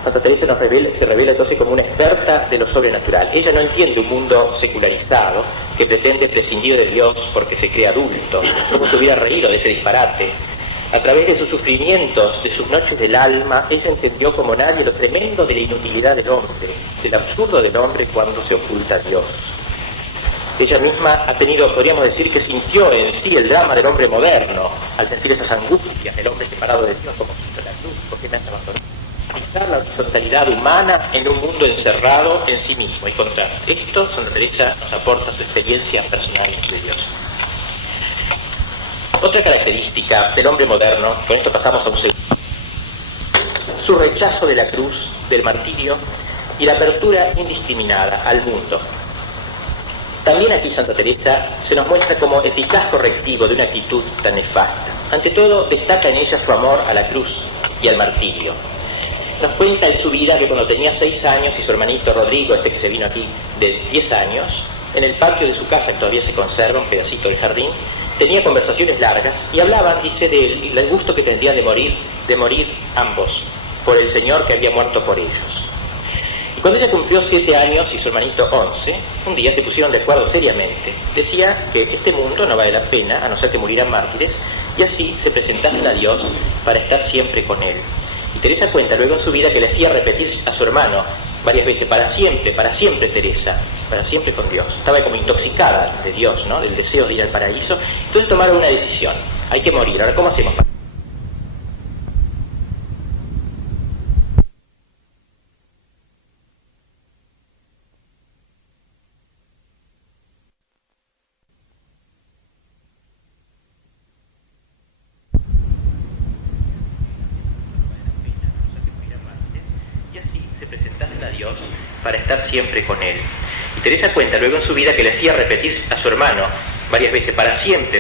Santa Teresa se revela entonces como una experta de lo sobrenatural. Ella no entiende un mundo secularizado que pretende prescindir de Dios porque se cree adulto. ¿Cómo se hubiera reído de ese disparate? A través de sus sufrimientos, de sus noches del alma, ella entendió como nadie lo tremendo de la inutilidad del hombre, del absurdo del hombre cuando se oculta a Dios. Ella misma ha tenido, podríamos decir, que sintió en sí el drama del hombre moderno, al sentir esas angustias del hombre separado de Dios, como Cristo en la cruz, ¿por qué me has abandonado? Analizar la horizontalidad humana en un mundo encerrado en sí mismo y contra esto, Santa Teresa nos aporta su experiencia personal de Dios. Otra característica del hombre moderno, con esto pasamos a un segundo, su rechazo de la cruz, del martirio y la apertura indiscriminada al mundo. También aquí Santa Teresa se nos muestra como eficaz correctivo de una actitud tan nefasta. Ante todo, destaca en ella su amor a la cruz y al martirio. Nos cuenta en su vida que cuando tenía 6 años y su hermanito Rodrigo, que se vino aquí de 10 años, en el patio de su casa, que todavía se conserva, un pedacito del jardín, tenía conversaciones largas y hablaban, dice, del gusto que tendrían de morir ambos, por el Señor que había muerto por ellos. Y cuando ella cumplió 7 años y su hermanito 11, un día se pusieron de acuerdo seriamente. Decía que este mundo no vale la pena, a no ser que murieran mártires, y así se presentasen a Dios para estar siempre con Él. Y Teresa cuenta luego en su vida que le hacía repetir a su hermano varias veces, para siempre Teresa, para siempre con Dios. Estaba como intoxicada de Dios, ¿no? Del deseo de ir al paraíso. Entonces tomaron una decisión, hay que morir. Ahora, ¿cómo hacemos? Para estar siempre con Él. Y Teresa cuenta luego en su vida que le hacía repetir a su hermano varias veces, para siempre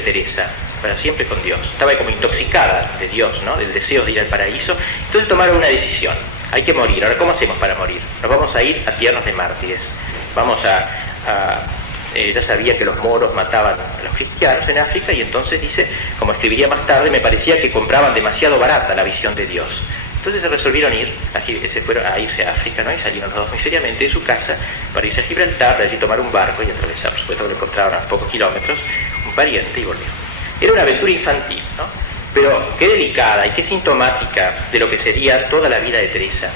Teresa, para siempre con Dios. Estaba como intoxicada de Dios, ¿no? Del deseo de ir al paraíso. Entonces tomaron una decisión, hay que morir. Ahora, ¿cómo hacemos para morir? Nos vamos a ir a tierras de mártires. Vamos ella sabía que los moros mataban a los cristianos en África y entonces dice, como escribiría más tarde, me parecía que compraban demasiado barata la visión de Dios. Entonces se resolvieron se fueron a irse a África, ¿no? Y salieron los dos muy seriamente de su casa para irse a Gibraltar, de allí tomar un barco y atravesar, por supuesto que lo encontraron a pocos kilómetros, un pariente y volvieron. Era una aventura infantil, ¿no? Pero qué delicada y qué sintomática de lo que sería toda la vida de Teresa.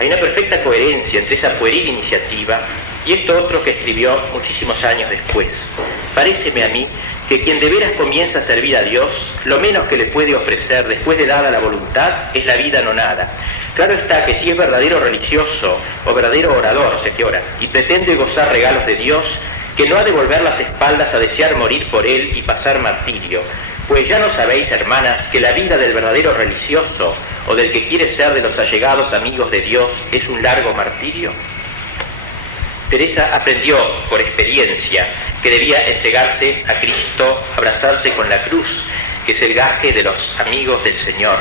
Hay una perfecta coherencia entre esa pueril iniciativa y esto otro que escribió muchísimos años después. Paréceme a mí que quien de veras comienza a servir a Dios, lo menos que le puede ofrecer después de dada la voluntad es la vida no nada. Claro está que si es verdadero religioso o verdadero orador, que ora, y pretende gozar regalos de Dios, que no ha de volver las espaldas a desear morir por Él y pasar martirio, pues ya no sabéis, hermanas, que la vida del verdadero religioso o del que quiere ser de los allegados amigos de Dios es un largo martirio. Teresa aprendió por experiencia que debía entregarse a Cristo, abrazarse con la cruz, que es el gaje de los amigos del Señor,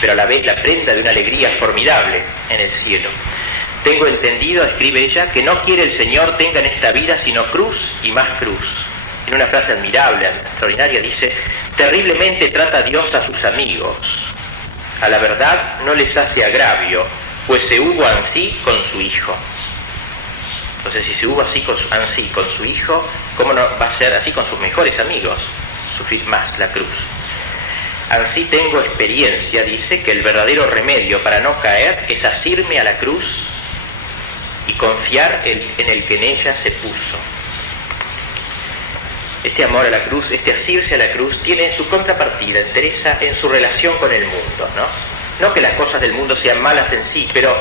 pero a la vez la prenda de una alegría formidable en el cielo. Tengo entendido, escribe ella, que no quiere el Señor tenga en esta vida sino cruz y más cruz. En una frase admirable, extraordinaria, dice, terriblemente trata Dios a sus amigos. A la verdad no les hace agravio, pues se hubo ansí con su Hijo. Entonces, si se hubo así con su Hijo, ¿cómo no va a ser así con sus mejores amigos? Sufrir más la cruz. Ansí tengo experiencia, dice, que el verdadero remedio para no caer es asirme a la cruz y confiar en el que en ella se puso. Este amor a la cruz, este asirse a la cruz, tiene su contrapartida en Teresa en su relación con el mundo, ¿no? No que las cosas del mundo sean malas en sí, pero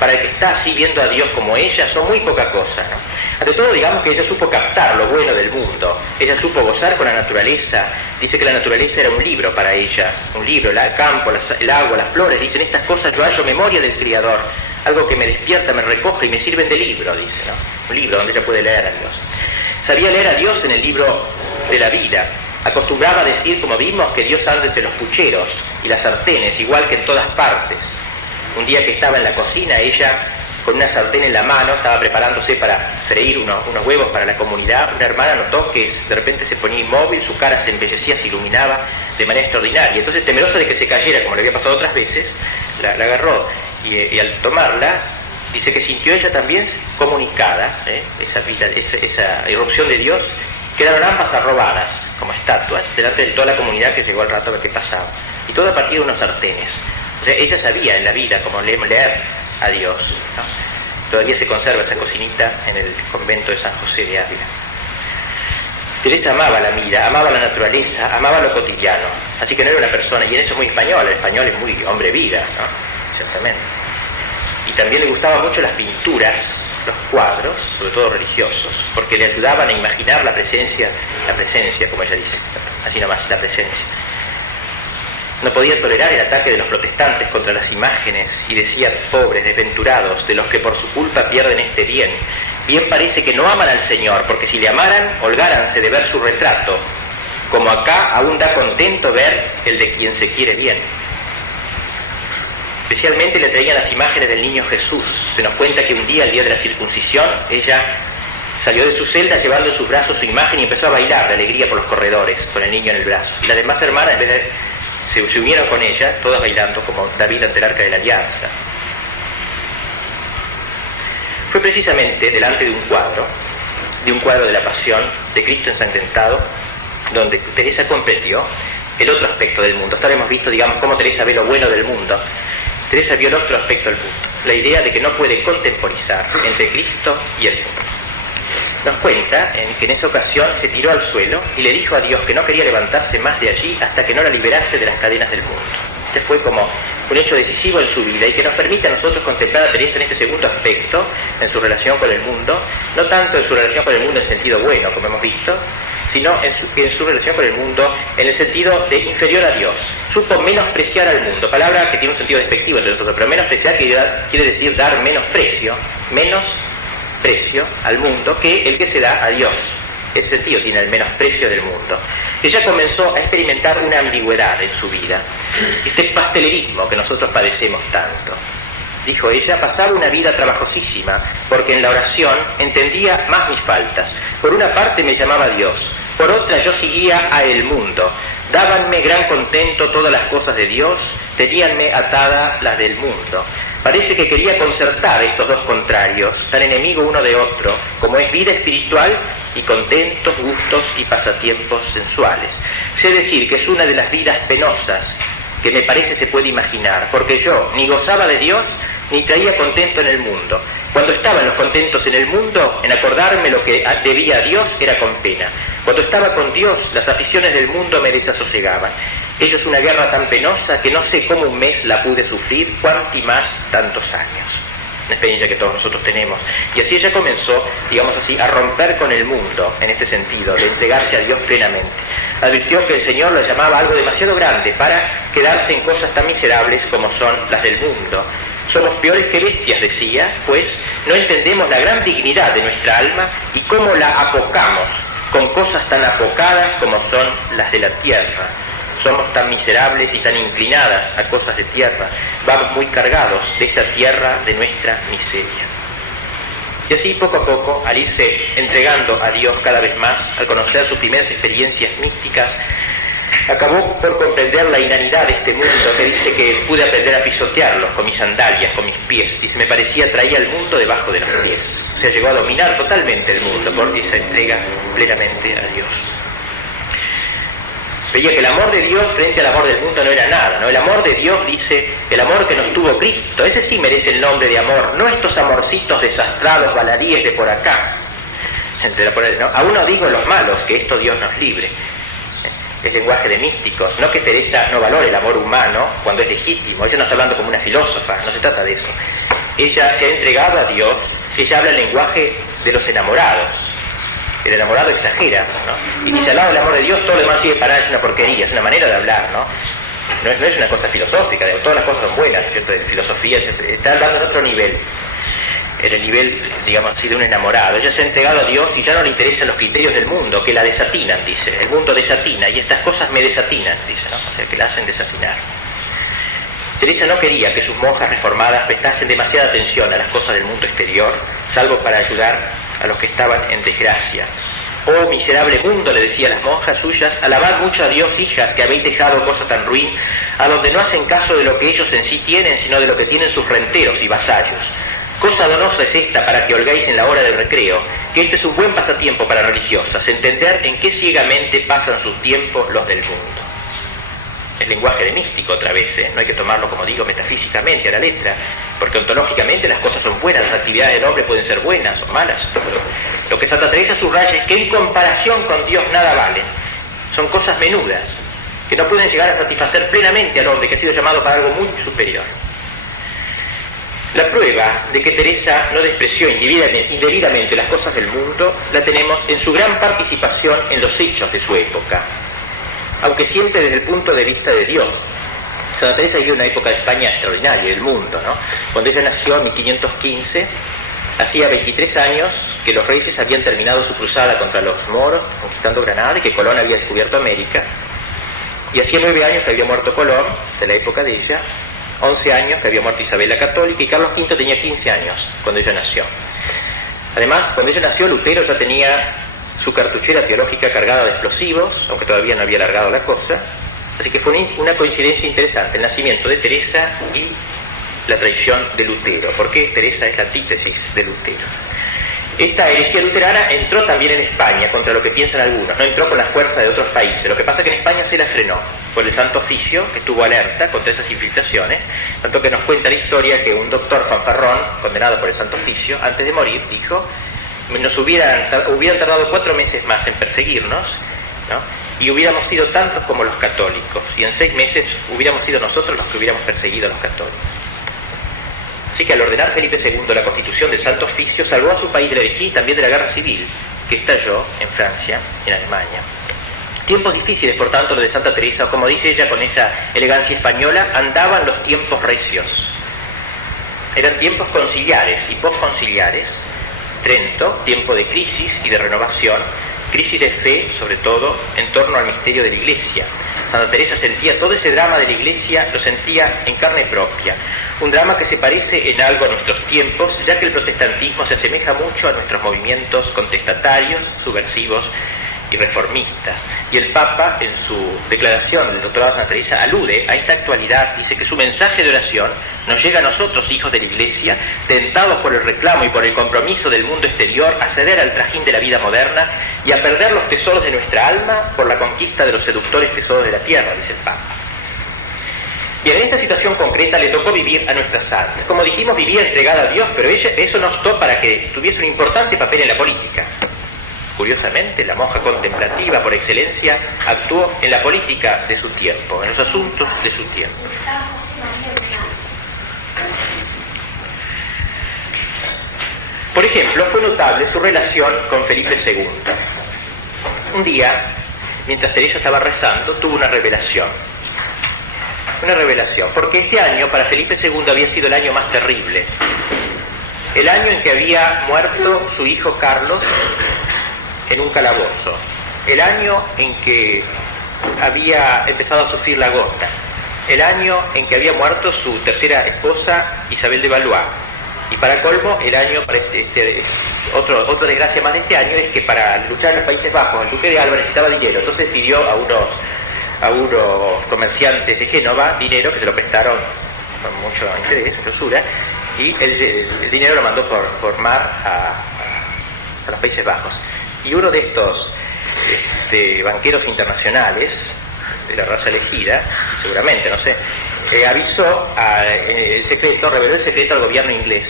para el que está así viendo a Dios como ella, son muy poca cosa, ¿no? Ante todo, digamos que ella supo captar lo bueno del mundo, ella supo gozar con la naturaleza, dice que la naturaleza era un libro para ella, un libro, el campo, el agua, las flores, dicen estas cosas yo hallo memoria del Criador, algo que me despierta, me recoge y me sirven de libro, dice, ¿no? Un libro donde ella puede leer a Dios. Sabía leer a Dios en el libro de la vida, acostumbraba a decir, como vimos, que Dios anda entre los pucheros y las sartenes, igual que en todas partes. Un día que estaba en la cocina, ella con una sartén en la mano estaba preparándose para freír unos huevos para la comunidad. Una hermana notó que de repente se ponía inmóvil, su cara se embellecía, se iluminaba de manera extraordinaria. Entonces, temerosa de que se cayera, como le había pasado otras veces, la agarró y al tomarla, dice que sintió ella también comunicada, esa vida, esa irrupción de Dios. Quedaron ambas arrobadas como estatuas delante de toda la comunidad que llegó al rato a ver qué pasaba, y todo a partir de unos sartenes. O sea, ella sabía en la vida cómo leer a Dios, ¿no? Todavía se conserva esa cocinita en el convento de San José de Ávila. Teresa amaba la vida, amaba la naturaleza, amaba lo cotidiano, así que no era una persona, y en eso es muy español, el español es muy hombre vida, ¿no? Ciertamente. Y también le gustaban mucho las pinturas, los cuadros, sobre todo religiosos, porque le ayudaban a imaginar la presencia, como ella dice, así nomás, la presencia. No podía tolerar el ataque de los protestantes contra las imágenes y decía: pobres, desventurados, de los que por su culpa pierden este bien. Bien parece que no aman al Señor, porque si le amaran, holgáranse de ver su retrato, como acá aún da contento ver el de quien se quiere bien. Especialmente le traían las imágenes del niño Jesús. Se nos cuenta que un día, el día de la circuncisión, ella salió de su celda llevando en sus brazos su imagen y empezó a bailar de alegría por los corredores, con el niño en el brazo. Y las demás hermanas, en vez de se unieron con ella, todas bailando como David ante el arca de la alianza. Fue precisamente delante de un cuadro de la pasión de Cristo ensangrentado, donde Teresa comprendió el otro aspecto del mundo. Hasta ahora hemos visto, digamos, cómo Teresa ve lo bueno del mundo. Teresa vio el otro aspecto del mundo, la idea de que no puede contemporizar entre Cristo y el mundo. Nos cuenta que en esa ocasión se tiró al suelo y le dijo a Dios que no quería levantarse más de allí hasta que no la liberase de las cadenas del mundo. Este fue como un hecho decisivo en su vida y que nos permite a nosotros contemplar a Teresa en este segundo aspecto, en su relación con el mundo, no tanto en su relación con el mundo en sentido bueno, como hemos visto, sino en su relación con el mundo en el sentido de inferior a Dios. Supo menospreciar al mundo, palabra que tiene un sentido despectivo entre nosotros, pero menospreciar quiere decir dar menos precio al mundo que el que se da a Dios. Ese sentido tiene el menosprecio del mundo. Ella comenzó a experimentar una ambigüedad en su vida, este pastelerismo que nosotros padecemos tanto. Dijo ella: pasaba una vida trabajosísima, porque en la oración entendía más mis faltas. Por una parte me llamaba Dios, por otra yo seguía a el mundo. Dábanme gran contento todas las cosas de Dios, teníanme atada las del mundo. Parece que quería concertar estos dos contrarios, tan enemigo uno de otro, como es vida espiritual y contentos, gustos y pasatiempos sensuales. Sé decir que es una de las vidas penosas que me parece se puede imaginar, porque yo ni gozaba de Dios ni traía contento en el mundo. Cuando estaban los contentos en el mundo, en acordarme lo que debía a Dios era con pena. Cuando estaba con Dios, las aficiones del mundo me desasosegaban. Ello es una guerra tan penosa que no sé cómo un mes la pude sufrir, cuanti más tantos años. Una experiencia que todos nosotros tenemos. Y así ella comenzó, digamos así, a romper con el mundo, en este sentido, de entregarse a Dios plenamente. Advirtió que el Señor lo llamaba algo demasiado grande para quedarse en cosas tan miserables como son las del mundo. Somos peores que bestias, decía, pues no entendemos la gran dignidad de nuestra alma y cómo la apocamos con cosas tan apocadas como son las de la tierra. Somos tan miserables y tan inclinadas a cosas de tierra, vamos muy cargados de esta tierra de nuestra miseria. Y así poco a poco, al irse entregando a Dios cada vez más, al conocer sus primeras experiencias místicas, acabó por comprender la inanidad de este mundo, que dice que pude aprender a pisotearlo con mis sandalias, con mis pies, y se me parecía traía el mundo debajo de los pies. O sea, llegó a dominar totalmente el mundo por esa entrega plenamente a Dios. Veía que el amor de Dios frente al amor del mundo no era nada, ¿no? El amor de Dios, dice, el amor que nos tuvo Cristo, ese sí merece el nombre de amor, no estos amorcitos desastrados, baladíes de por acá. ¿No? Aún no digo los malos, que esto Dios nos libre. Es lenguaje de místicos, no que Teresa no valore el amor humano cuando es legítimo, ella no está hablando como una filósofa, no se trata de eso. Ella se ha entregado a Dios, ella habla el lenguaje de los enamorados. El enamorado exagera, ¿no? Y dice, al lado del amor de Dios, todo lo demás sigue para es una porquería, es una manera de hablar, ¿no? No es una cosa filosófica, todas las cosas son buenas, ¿cierto? De filosofía, está hablando en otro nivel, en el nivel, digamos así, de un enamorado. Ella se ha entregado a Dios y ya no le interesan los criterios del mundo, que la desatinan, dice. El mundo desatina y estas cosas me desatinan, dice, ¿no? O sea, que la hacen desatinar. Teresa no quería que sus monjas reformadas prestasen demasiada atención a las cosas del mundo exterior, salvo para ayudar a los que estaban en desgracia. Oh miserable mundo, le decía a las monjas suyas, alabad mucho a Dios, hijas, que habéis dejado cosa tan ruin, a donde no hacen caso de lo que ellos en sí tienen, sino de lo que tienen sus renteros y vasallos. Cosa donosa es esta para que holgáis en la hora del recreo, que este es un buen pasatiempo para religiosas, entender en qué ciegamente pasan sus tiempos los del mundo. Es lenguaje de místico otra vez, no hay que tomarlo, como digo, metafísicamente a la letra, porque ontológicamente las cosas son buenas, las actividades del hombre pueden ser buenas o malas. Lo que Santa Teresa subraya es que en comparación con Dios nada vale. Son cosas menudas, que no pueden llegar a satisfacer plenamente al hombre que ha sido llamado para algo muy superior. La prueba de que Teresa no despreció indebidamente las cosas del mundo la tenemos en su gran participación en los hechos de su época, aunque siempre desde el punto de vista de Dios. Santa Teresa vivió una época de España extraordinaria, del mundo, ¿no? Cuando ella nació en 1515, hacía 23 años que los reyes habían terminado su cruzada contra los moros, conquistando Granada, y que Colón había descubierto América. Y hacía 9 años que había muerto Colón, de la época de ella, 11 años que había muerto Isabel la Católica, y Carlos V tenía 15 años cuando ella nació. Además, cuando ella nació, Lutero ya tenía su cartuchera teológica cargada de explosivos, aunque todavía no había alargado la cosa. Así que fue una coincidencia interesante, el nacimiento de Teresa y la traición de Lutero, porque Teresa es la antítesis de Lutero. Esta herejía luterana entró también en España, contra lo que piensan algunos, no entró con la fuerza de otros países. Lo que pasa es que en España se la frenó por el Santo Oficio, que estuvo alerta contra esas infiltraciones, tanto que nos cuenta la historia que un doctor fanfarrón, condenado por el Santo Oficio, antes de morir, dijo: nos hubieran tardado 4 meses más en perseguirnos, ¿no? Y hubiéramos sido tantos como los católicos, y en 6 meses hubiéramos sido nosotros los que hubiéramos perseguido a los católicos. Así que al ordenar Felipe II la constitución del Santo Oficio, salvó a su país de la herejía y también de la guerra civil, que estalló en Francia, en Alemania. Tiempos difíciles, por tanto, los de Santa Teresa, o como dice ella con esa elegancia española, andaban los tiempos recios. Eran tiempos conciliares y posconciliares. Trento, tiempo de crisis y de renovación, crisis de fe, sobre todo, en torno al misterio de la Iglesia. Santa Teresa sentía todo ese drama de la Iglesia, lo sentía en carne propia. Un drama que se parece en algo a nuestros tiempos, ya que el protestantismo se asemeja mucho a nuestros movimientos contestatarios, subversivos y reformistas. Y el Papa, en su declaración del doctorado de Santa Teresa, alude a esta actualidad. Dice que su mensaje de oración nos llega a nosotros, hijos de la Iglesia, tentados por el reclamo y por el compromiso del mundo exterior a ceder al trajín de la vida moderna y a perder los tesoros de nuestra alma por la conquista de los seductores tesoros de la tierra, dice el Papa. Y en esta situación concreta le tocó vivir a nuestra santa. Como dijimos, vivía entregada a Dios, pero eso no optó para que tuviese un importante papel en la política. Curiosamente, la monja contemplativa por excelencia actuó en la política de su tiempo, en los asuntos de su tiempo. Por ejemplo, fue notable su relación con Felipe II. Un día, mientras Teresa estaba rezando, tuvo una revelación. Porque este año para Felipe II había sido el año más terrible. El año en que había muerto su hijo Carlos en un calabozo. El año en que había empezado a sufrir la gota. El año en que había muerto su tercera esposa, Isabel de Valois. Y para colmo, el año para otra desgracia más de este año es que para luchar en los Países Bajos el duque de Alba necesitaba dinero. Entonces pidió a unos comerciantes de Génova dinero, que se lo prestaron con mucho interés, usura, y el dinero lo mandó por mar a los Países Bajos. Y uno de estos banqueros internacionales de la raza elegida, seguramente, no sé, reveló el secreto al gobierno inglés.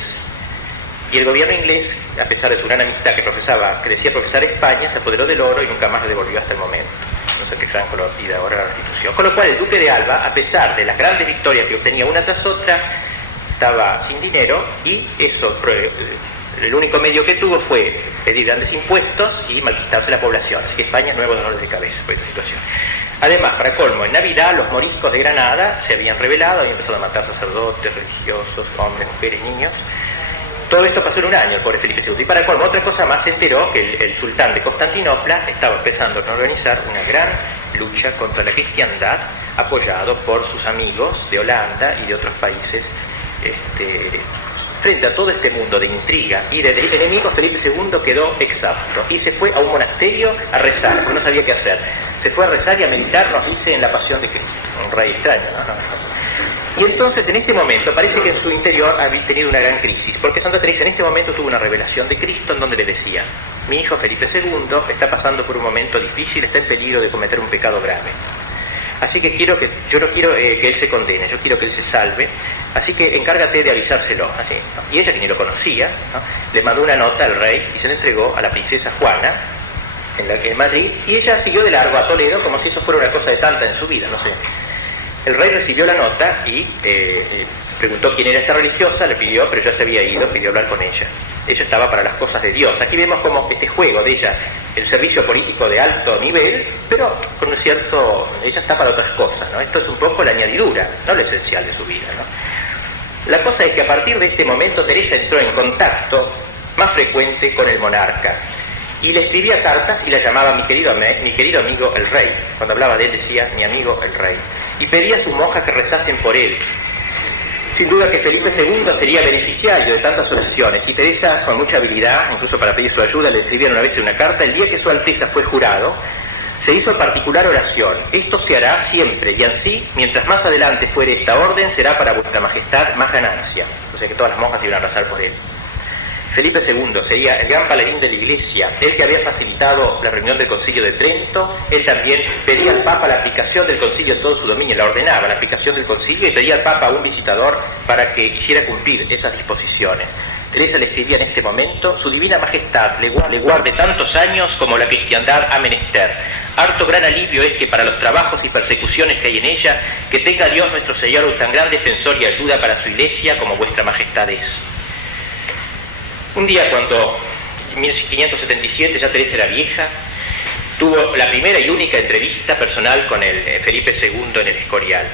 Y el gobierno inglés, a pesar de su gran amistad que decía profesar España, se apoderó del oro y nunca más lo devolvió hasta el momento. No sé qué Franco lo pide ahora a la restitución. Con lo cual el duque de Alba, a pesar de las grandes victorias que obtenía una tras otra, estaba sin dinero, y eso, el único medio que tuvo fue pedir grandes impuestos y malquitarse la población. Así que España, nuevos dolores de cabeza por esta situación. Además, para colmo, en Navidad los moriscos de Granada se habían rebelado, habían empezado a matar sacerdotes, religiosos, hombres, mujeres, niños. Todo esto pasó en un año, el pobre Felipe II. Y para colmo, otra cosa más, se enteró que el sultán de Constantinopla estaba empezando a organizar una gran lucha contra la cristiandad, apoyado por sus amigos de Holanda y de otros países frente a todo este mundo de intriga y de enemigos, Felipe II quedó exhausto y se fue a un monasterio a rezar, porque no sabía qué hacer. Se fue a rezar y a meditar, nos dice, en la pasión de Cristo. Un rey extraño, ¿no? Y entonces, en este momento, parece que en su interior había tenido una gran crisis, porque Santa Teresa en este momento tuvo una revelación de Cristo en donde le decía: mi hijo Felipe II está pasando por un momento difícil, está en peligro de cometer un pecado grave. Así que yo no quiero que él se condene, yo quiero que él se salve, así que encárgate de avisárselo. Así, ¿no? Y ella, que ni lo conocía, ¿no?, le mandó una nota al rey y se la entregó a la princesa Juana, en Madrid, y ella siguió de largo a Toledo como si eso fuera una cosa de tanta en su vida, no sé. El rey recibió la nota y preguntó quién era esta religiosa, le pidió, pero ya se había ido, pidió hablar con ella. Ella estaba para las cosas de Dios. Aquí vemos como este juego de ella, el servicio político de alto nivel, pero con un cierto... ella está para otras cosas, ¿no? Esto es un poco la añadidura, no lo esencial de su vida, ¿no? La cosa es que a partir de este momento Teresa entró en contacto más frecuente con el monarca y le escribía cartas y la llamaba mi querido amigo el rey. Cuando hablaba de él decía mi amigo el rey, y pedía a sus monjas que rezasen por él. Sin duda que Felipe II sería beneficiario de tantas oraciones, y Teresa, con mucha habilidad, incluso para pedir su ayuda, le escribieron una vez en una carta: el día que su Alteza fue jurado, se hizo particular oración. Esto se hará siempre, y así, mientras más adelante fuere esta orden, será para vuestra majestad más ganancia. O sea que todas las monjas iban a rezar por él. Felipe II sería el gran paladín de la Iglesia, él que había facilitado la reunión del Concilio de Trento. Él también pedía al Papa la aplicación del Concilio en todo su dominio, la ordenaba la aplicación del Concilio y pedía al Papa a un visitador para que hiciera cumplir esas disposiciones. Teresa le escribía en este momento: su divina majestad le guarde tantos años como la cristiandad ha menester. Harto gran alivio es que para los trabajos y persecuciones que hay en ella, que tenga Dios nuestro Señor un tan gran defensor y ayuda para su Iglesia como vuestra majestad es. Un día, cuando en 1577 ya Teresa era vieja, tuvo la primera y única entrevista personal con el Felipe II en el Escorial.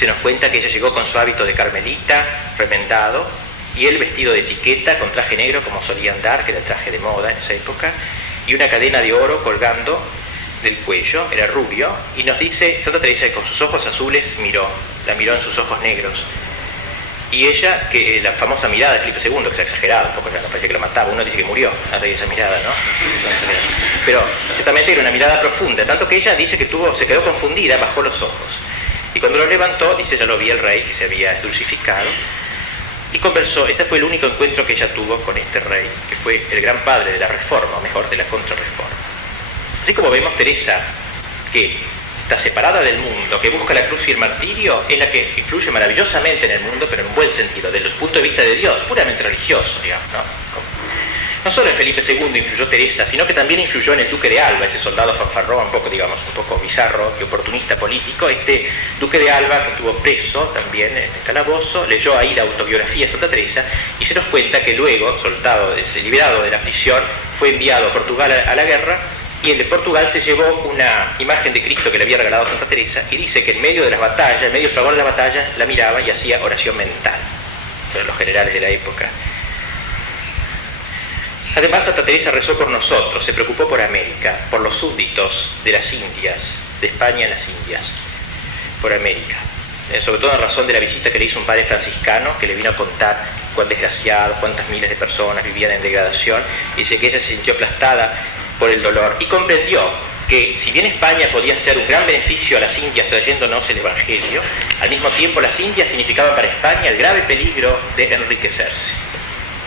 Se nos cuenta que ella llegó con su hábito de carmelita, remendado, y él vestido de etiqueta, con traje negro como solía andar, que era el traje de moda en esa época, y una cadena de oro colgando del cuello, era rubio, y nos dice Santa Teresa que con sus ojos azules la miró en sus ojos negros. Y ella, que la famosa mirada de Felipe II, que se ha exagerado un poco, ya no parece que lo mataba, uno dice que murió a raíz de esa mirada, ¿no? Pero ciertamente era una mirada profunda, tanto que ella dice que se quedó confundida, bajó los ojos. Y cuando lo levantó, dice, ya lo vi el rey, que se había dulcificado, y conversó. Este fue el único encuentro que ella tuvo con este rey, que fue el gran padre de la reforma, o mejor, de la contrarreforma. Así como vemos, Teresa, que está separada del mundo, que busca la cruz y el martirio, es la que influye maravillosamente en el mundo, pero en un buen sentido, desde el punto de vista de Dios, puramente religioso, digamos, ¿no? No solo en Felipe II influyó Teresa, sino que también influyó en el duque de Alba, ese soldado fanfarrón, un poco bizarro y oportunista político. Este duque de Alba, que estuvo preso también en el calabozo, leyó ahí la autobiografía de Santa Teresa y se nos cuenta que luego, liberado de la prisión, fue enviado a Portugal a la guerra, y el de Portugal se llevó una imagen de Cristo que le había regalado Santa Teresa, y dice que en medio de las batallas, en medio del fragor de las batallas, la miraba y hacía oración mental. Pero los generales de la época. Además, Santa Teresa rezó por nosotros, se preocupó por América, por los súbditos de las Indias, de España en las Indias, por América. Sobre todo en razón de la visita que le hizo un padre franciscano, que le vino a contar cuán desgraciados, cuántas miles de personas vivían en degradación, y dice que ella se sintió aplastada por el dolor y comprendió que si bien España podía ser un gran beneficio a las Indias trayéndonos el Evangelio, al mismo tiempo las Indias significaban para España el grave peligro de enriquecerse.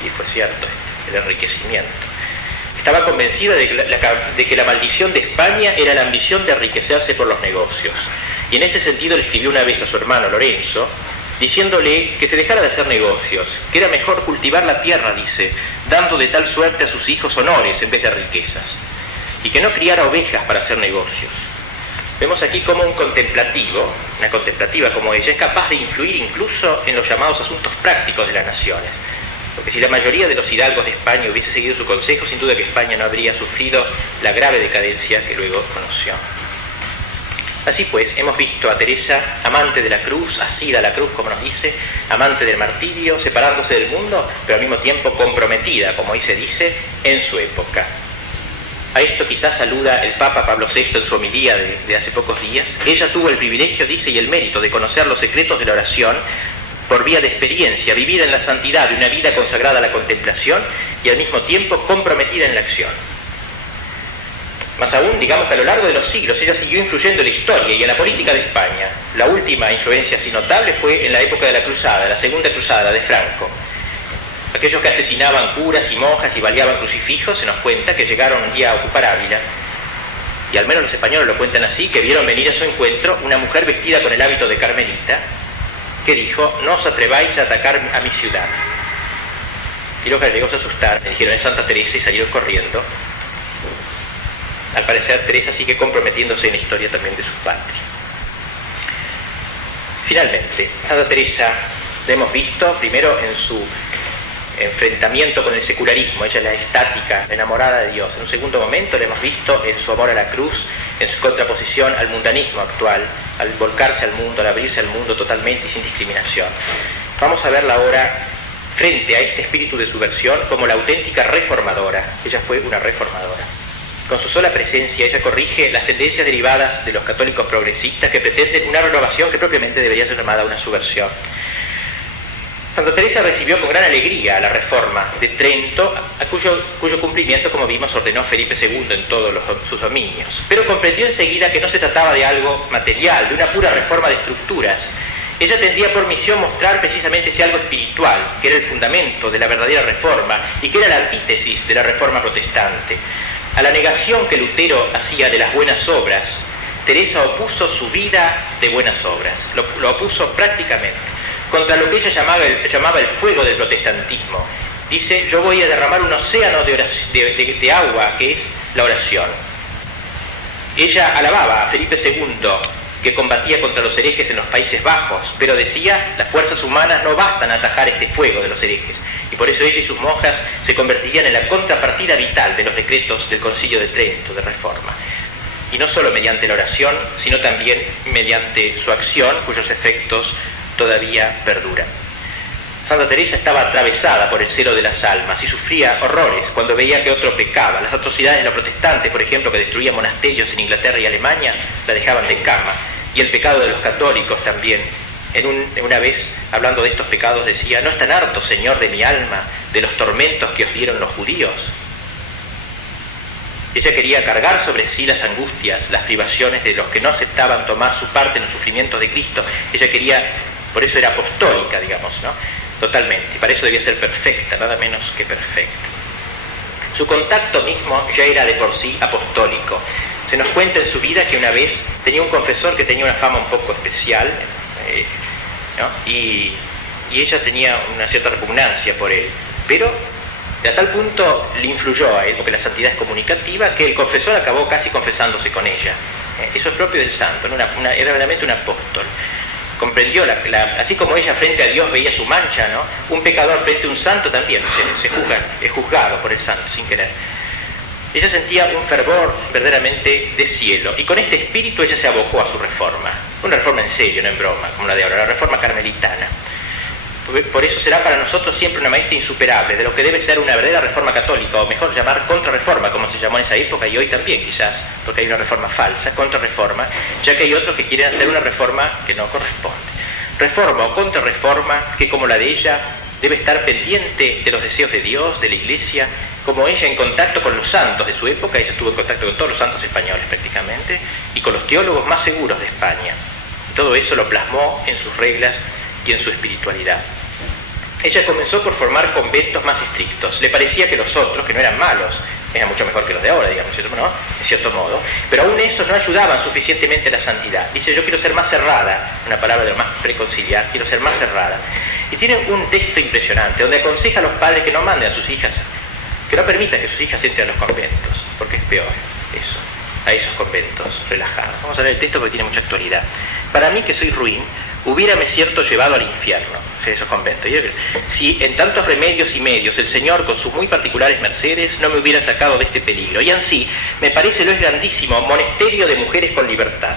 Y fue cierto, el enriquecimiento. Estaba convencida de que la maldición de España era la ambición de enriquecerse por los negocios. Y en ese sentido le escribió una vez a su hermano Lorenzo, diciéndole que se dejara de hacer negocios, que era mejor cultivar la tierra, dice, dando de tal suerte a sus hijos honores en vez de riquezas, y que no criara ovejas para hacer negocios. Vemos aquí cómo una contemplativa como ella, es capaz de influir incluso en los llamados asuntos prácticos de las naciones. Porque si la mayoría de los hidalgos de España hubiese seguido su consejo, sin duda que España no habría sufrido la grave decadencia que luego conoció. Así pues, hemos visto a Teresa, amante de la cruz, asida a la cruz, como nos dice, amante del martirio, separándose del mundo, pero al mismo tiempo comprometida, como ahí se dice, en su época. A esto quizás aluda el Papa Pablo VI en su homilía de hace pocos días. Ella tuvo el privilegio, dice, y el mérito de conocer los secretos de la oración, por vía de experiencia, vivida en la santidad de una vida consagrada a la contemplación y al mismo tiempo comprometida en la acción. Más aún, digamos que a lo largo de los siglos ella siguió influyendo en la historia y en la política de España. La última influencia así notable fue en la época de la Cruzada, la Segunda Cruzada de Franco. Aquellos que asesinaban curas y monjas y baleaban crucifijos, se nos cuenta que llegaron un día a ocupar Ávila, y al menos los españoles lo cuentan así, que vieron venir a su encuentro una mujer vestida con el hábito de carmelita, que dijo: no os atreváis a atacar a mi ciudad. Y los gallegos se asustaron, le dijeron: es Santa Teresa, y salieron corriendo. Al parecer Teresa sigue comprometiéndose en la historia también de sus padres. Finalmente, Santa Teresa la hemos visto primero en su enfrentamiento con el secularismo. Ella es la estática, enamorada de Dios. En un segundo momento la hemos visto en su amor a la cruz, en su contraposición al mundanismo actual, al volcarse al mundo, al abrirse al mundo totalmente y sin discriminación. Vamos a verla ahora frente a este espíritu de subversión como la auténtica reformadora. Ella fue una reformadora. Con su sola presencia ella corrige las tendencias derivadas de los católicos progresistas que pretenden una renovación que propiamente debería ser llamada una subversión. Santa Teresa recibió con gran alegría la reforma de Trento, a cuyo cumplimiento, como vimos, ordenó Felipe II en todos sus dominios. Pero comprendió enseguida que no se trataba de algo material, de una pura reforma de estructuras. Ella tendría por misión mostrar precisamente ese algo espiritual, que era el fundamento de la verdadera reforma y que era la antítesis de la reforma protestante. A la negación que Lutero hacía de las buenas obras, Teresa opuso su vida de buenas obras, lo opuso prácticamente contra lo que ella llamaba el fuego del protestantismo. Dice: yo voy a derramar un océano de agua, que es la oración. Ella alababa a Felipe II, que combatía contra los herejes en los Países Bajos, pero decía: las fuerzas humanas no bastan a atajar este fuego de los herejes, y por eso ella y sus monjas se convertirían en la contrapartida vital de los decretos del Concilio de Trento de Reforma. Y no solo mediante la oración, sino también mediante su acción, cuyos efectos todavía perduran. Santa Teresa estaba atravesada por el celo de las almas y sufría horrores cuando veía que otro pecaba. Las atrocidades de los protestantes, por ejemplo, que destruían monasterios en Inglaterra y Alemania, la dejaban de cama. Y el pecado de los católicos también. Una vez, hablando de estos pecados, decía: ¿no están hartos, Señor, de mi alma, de los tormentos que os dieron los judíos? Ella quería cargar sobre sí las angustias, las privaciones de los que no aceptaban tomar su parte en los sufrimientos de Cristo. Ella quería, por eso era apostólica, digamos, ¿no? Totalmente. Y para eso debía ser perfecta, nada menos que perfecta. Su contacto mismo ya era de por sí apostólico. Se nos cuenta en su vida que una vez tenía un confesor que tenía una fama un poco especial, ¿no? Y ella tenía una cierta repugnancia por él, pero de a tal punto le influyó a él, porque la santidad es comunicativa, que el confesor acabó casi confesándose con ella. Eso es propio del santo, ¿no? Era realmente un apóstol. Comprendió, así como ella frente a Dios veía su mancha, ¿no? Un pecador frente a un santo también es juzgado por el santo sin querer. Ella sentía un fervor verdaderamente de cielo, y con este espíritu ella se abocó a su reforma. Una reforma en serio, no en broma, como la de ahora, la reforma carmelitana. Por eso será para nosotros siempre una maestra insuperable de lo que debe ser una verdadera reforma católica, o mejor llamar contrarreforma, como se llamó en esa época, y hoy también quizás, porque hay una reforma falsa, contrarreforma, ya que hay otros que quieren hacer una reforma que no corresponde. Reforma o contrarreforma que, como la de ella, debe estar pendiente de los deseos de Dios, de la Iglesia, como ella en contacto con los santos de su época. Ella estuvo en contacto con todos los santos españoles prácticamente, y con los teólogos más seguros de España. Todo eso lo plasmó en sus reglas y en su espiritualidad. Ella comenzó por formar conventos más estrictos. Le parecía que los otros, que no eran malos, eran mucho mejor que los de ahora, digamos, ¿no? En cierto modo, pero aún esos no ayudaban suficientemente a la santidad. Dice: yo quiero ser más cerrada, una palabra de lo más preconciliar, quiero ser más cerrada. Y tiene un texto impresionante, donde aconseja a los padres que no manden a sus hijas, que no permitan que sus hijas entren a los conventos, porque es peor eso, a esos conventos relajados. Vamos a leer el texto porque tiene mucha actualidad. Para mí, que soy ruin, hubiérame cierto llevado al infierno, esos conventos. Si en tantos remedios y medios el Señor, con sus muy particulares mercedes, no me hubiera sacado de este peligro. Y ansí, me parece lo es grandísimo monesterio de mujeres con libertad.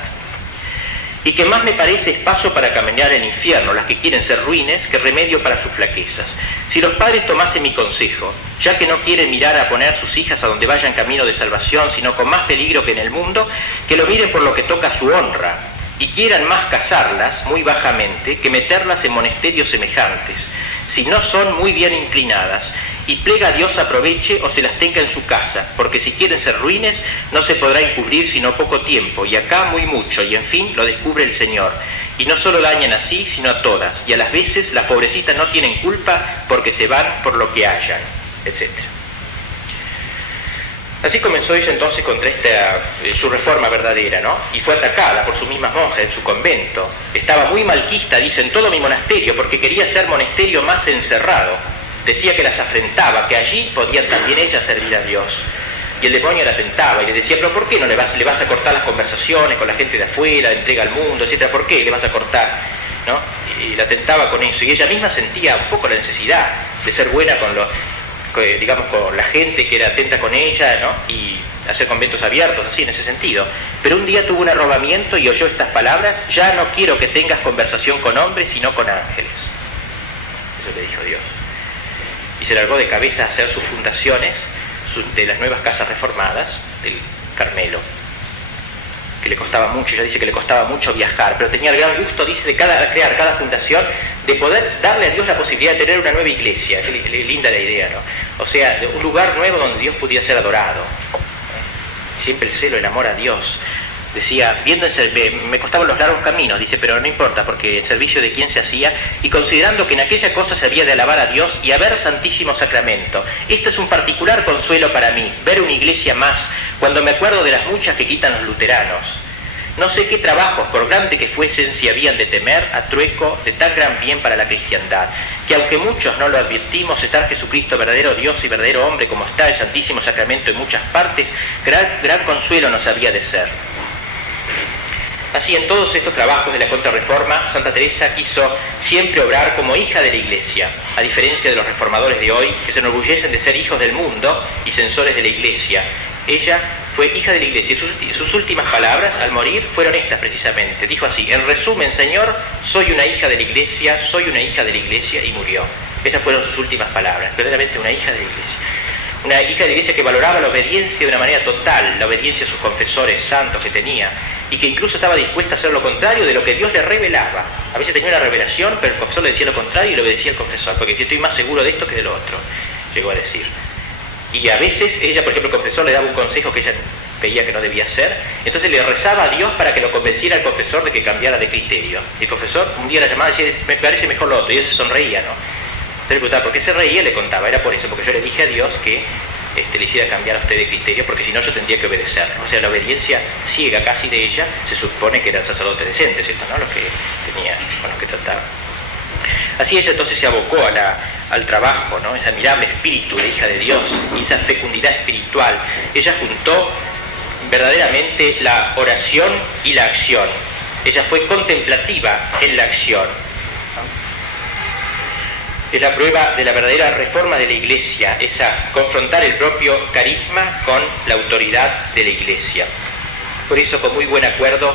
Y que más me parece es paso para caminar en el infierno, las que quieren ser ruines, que remedio para sus flaquezas. Si los padres tomasen mi consejo, ya que no quieren mirar a poner sus hijas a donde vayan camino de salvación, sino con más peligro que en el mundo, que lo miren por lo que toca a su honra, y quieran más casarlas muy bajamente que meterlas en monasterios semejantes, si no son muy bien inclinadas, y plega a Dios aproveche o se las tenga en su casa, porque si quieren ser ruines no se podrá encubrir sino poco tiempo, y acá muy mucho, y en fin lo descubre el Señor. Y no solo dañan así, sino a todas, y a las veces las pobrecitas no tienen culpa porque se van por lo que hallan, etc. Así comenzó ella entonces contra su reforma verdadera, ¿no? Y fue atacada por sus mismas monjas en su convento. Estaba muy malquista, dice, en todo mi monasterio, porque quería ser monasterio más encerrado. Decía que las afrentaba, que allí podían también ellas servir a Dios. Y el demonio la tentaba y le decía, pero ¿por qué no le vas a cortar las conversaciones con la gente de afuera, de entrega al mundo, etcétera? ¿Por qué le vas a cortar? ¿No? Y la tentaba con eso. Y ella misma sentía un poco la necesidad de ser buena con la gente que era atenta con ella, ¿no? Y hacer conventos abiertos, así en ese sentido. Pero un día tuvo un arrobamiento y oyó estas palabras: ya no quiero que tengas conversación con hombres, sino con ángeles. Eso le dijo Dios. Y se largó de cabeza a hacer sus fundaciones de las nuevas casas reformadas del Carmelo, que le costaba mucho. Ella dice que le costaba mucho viajar, pero tenía el gran gusto, dice, de crear cada fundación, de poder darle a Dios la posibilidad de tener una nueva iglesia. Qué linda la idea, ¿no? O sea, un lugar nuevo donde Dios pudiera ser adorado. Siempre el celo, el amor a Dios. Decía, me costaban los largos caminos, dice, pero no importa, porque el servicio de quién se hacía, y considerando que en aquella cosa se había de alabar a Dios y a ver Santísimo Sacramento. Esto es un particular consuelo para mí, ver una iglesia más, cuando me acuerdo de las muchas que quitan los luteranos. No sé qué trabajos, por grande que fuesen, si habían de temer a trueco de tan gran bien para la cristiandad, que aunque muchos no lo advertimos, estar Jesucristo verdadero Dios y verdadero hombre, como está el Santísimo Sacramento en muchas partes, gran consuelo nos había de ser. Así, en todos estos trabajos de la Contrarreforma, Santa Teresa quiso siempre obrar como hija de la Iglesia, a diferencia de los reformadores de hoy, que se enorgullecen de ser hijos del mundo y censores de la Iglesia. Ella fue hija de la Iglesia y sus últimas palabras al morir fueron estas precisamente. Dijo así: en resumen, Señor, soy una hija de la Iglesia, y murió. Esas fueron sus últimas palabras, verdaderamente una hija de la Iglesia. Una hija de la Iglesia que valoraba la obediencia de una manera total, la obediencia a sus confesores santos que tenía, y que incluso estaba dispuesta a hacer lo contrario de lo que Dios le revelaba. A veces tenía una revelación, pero el confesor le decía lo contrario y le obedecía al confesor, porque decía, estoy más seguro de esto que de lo otro, llegó a decir. Y a veces ella, por ejemplo, el confesor le daba un consejo que ella veía que no debía hacer, entonces le rezaba a Dios para que lo convenciera al confesor de que cambiara de criterio. Y el confesor un día la llamaba y decía, me parece mejor lo otro, y él se sonreía, ¿no? Entonces le preguntaba, ¿por qué se reía? Le contaba, era por eso, porque yo le dije a Dios que le hiciera cambiar a usted de criterio, porque si no yo tendría que obedecer. O sea, la obediencia ciega casi de ella, se supone que era el sacerdote decente, ¿cierto? ¿No? Los que tenía, con los que trataba. Así ella entonces se abocó al trabajo, ¿no? Ese admirable espíritu de hija de Dios y esa fecundidad espiritual. Ella juntó verdaderamente la oración y la acción. Ella fue contemplativa en la acción, ¿no? Es la prueba de la verdadera reforma de la Iglesia, esa confrontar el propio carisma con la autoridad de la Iglesia. Por eso, con muy buen acuerdo,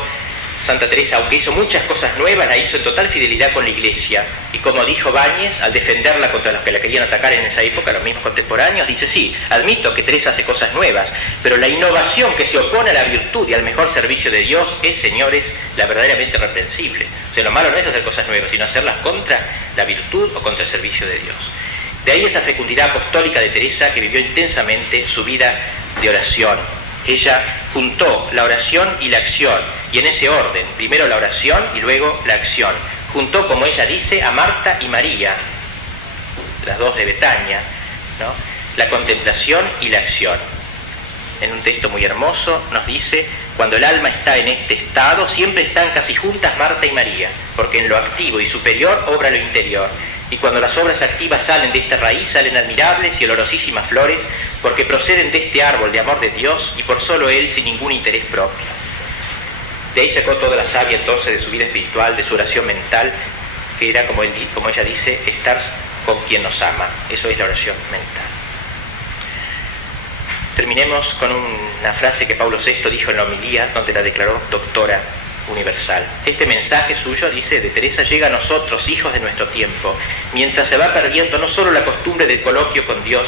Santa Teresa, aunque hizo muchas cosas nuevas, la hizo en total fidelidad con la Iglesia. Y como dijo Báñez, al defenderla contra los que la querían atacar en esa época, los mismos contemporáneos, dice, sí, admito que Teresa hace cosas nuevas, pero la innovación que se opone a la virtud y al mejor servicio de Dios es, señores, la verdaderamente reprensible. O sea, lo malo no es hacer cosas nuevas, sino hacerlas contra la virtud o contra el servicio de Dios. De ahí esa fecundidad apostólica de Teresa, que vivió intensamente su vida de oración. Ella juntó la oración y la acción, y en ese orden, primero la oración y luego la acción. Juntó, como ella dice, a Marta y María, las dos de Betania, ¿no? La contemplación y la acción. En un texto muy hermoso nos dice, cuando el alma está en este estado, siempre están casi juntas Marta y María, porque en lo activo y superior obra lo interior. Y cuando las obras activas salen de esta raíz, salen admirables y olorosísimas flores, porque proceden de este árbol de amor de Dios y por solo Él, sin ningún interés propio. De ahí sacó toda la savia entonces de su vida espiritual, de su oración mental, que era, como ella dice, estar con quien nos ama. Eso es la oración mental. Terminemos con una frase que Pablo VI dijo en la homilía, donde la declaró doctora universal. Este mensaje suyo, dice, de Teresa, llega a nosotros, hijos de nuestro tiempo, mientras se va perdiendo no solo la costumbre del coloquio con Dios,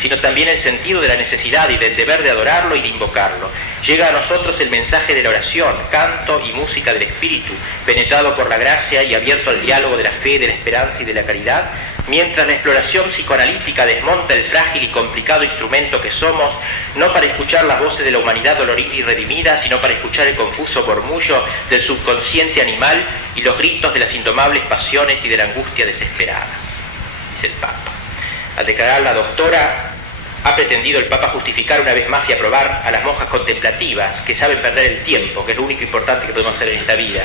sino también el sentido de la necesidad y del deber de adorarlo y de invocarlo. Llega a nosotros el mensaje de la oración, canto y música del Espíritu, penetrado por la gracia y abierto al diálogo de la fe, de la esperanza y de la caridad, mientras la exploración psicoanalítica desmonta el frágil y complicado instrumento que somos, no para escuchar las voces de la humanidad dolorida y redimida, sino para escuchar el confuso murmullo del subconsciente animal y los gritos de las indomables pasiones y de la angustia desesperada, dice el Papa. Al declarar la doctora, ha pretendido el Papa justificar una vez más y aprobar a las monjas contemplativas que saben perder el tiempo, que es lo único importante que podemos hacer en esta vida,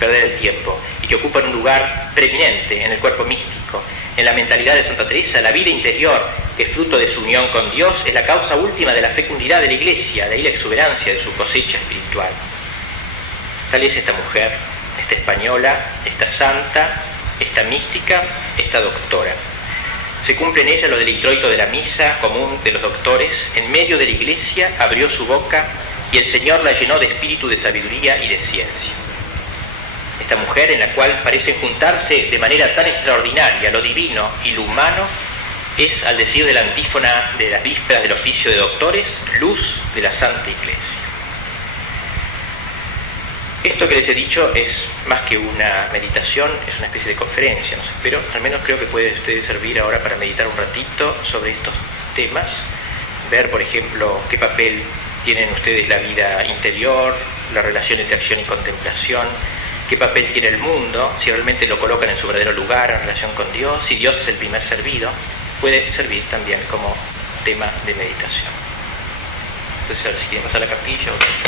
perder el tiempo, y que ocupan un lugar preeminente en el cuerpo místico, en la mentalidad de Santa Teresa. La vida interior, que es fruto de su unión con Dios, es la causa última de la fecundidad de la Iglesia, de ahí la exuberancia de su cosecha espiritual. Tal es esta mujer, esta española, esta santa, esta mística, esta doctora. Se cumple en ella lo del introito de la misa común de los doctores. En medio de la Iglesia abrió su boca y el Señor la llenó de espíritu, de sabiduría y de ciencia. Esta mujer, en la cual parecen juntarse de manera tan extraordinaria lo divino y lo humano, es, al decir de la antífona de las vísperas del oficio de doctores, luz de la Santa Iglesia. Esto que les he dicho es más que una meditación, es una especie de conferencia, no sé, pero al menos creo que puede ustedes servir ahora para meditar un ratito sobre estos temas, ver, por ejemplo, qué papel tienen ustedes la vida interior, la relación entre acción y contemplación, qué papel tiene el mundo, si realmente lo colocan en su verdadero lugar en relación con Dios, si Dios es el primer servido, puede servir también como tema de meditación. Entonces, a ver si quieren pasar la capilla o...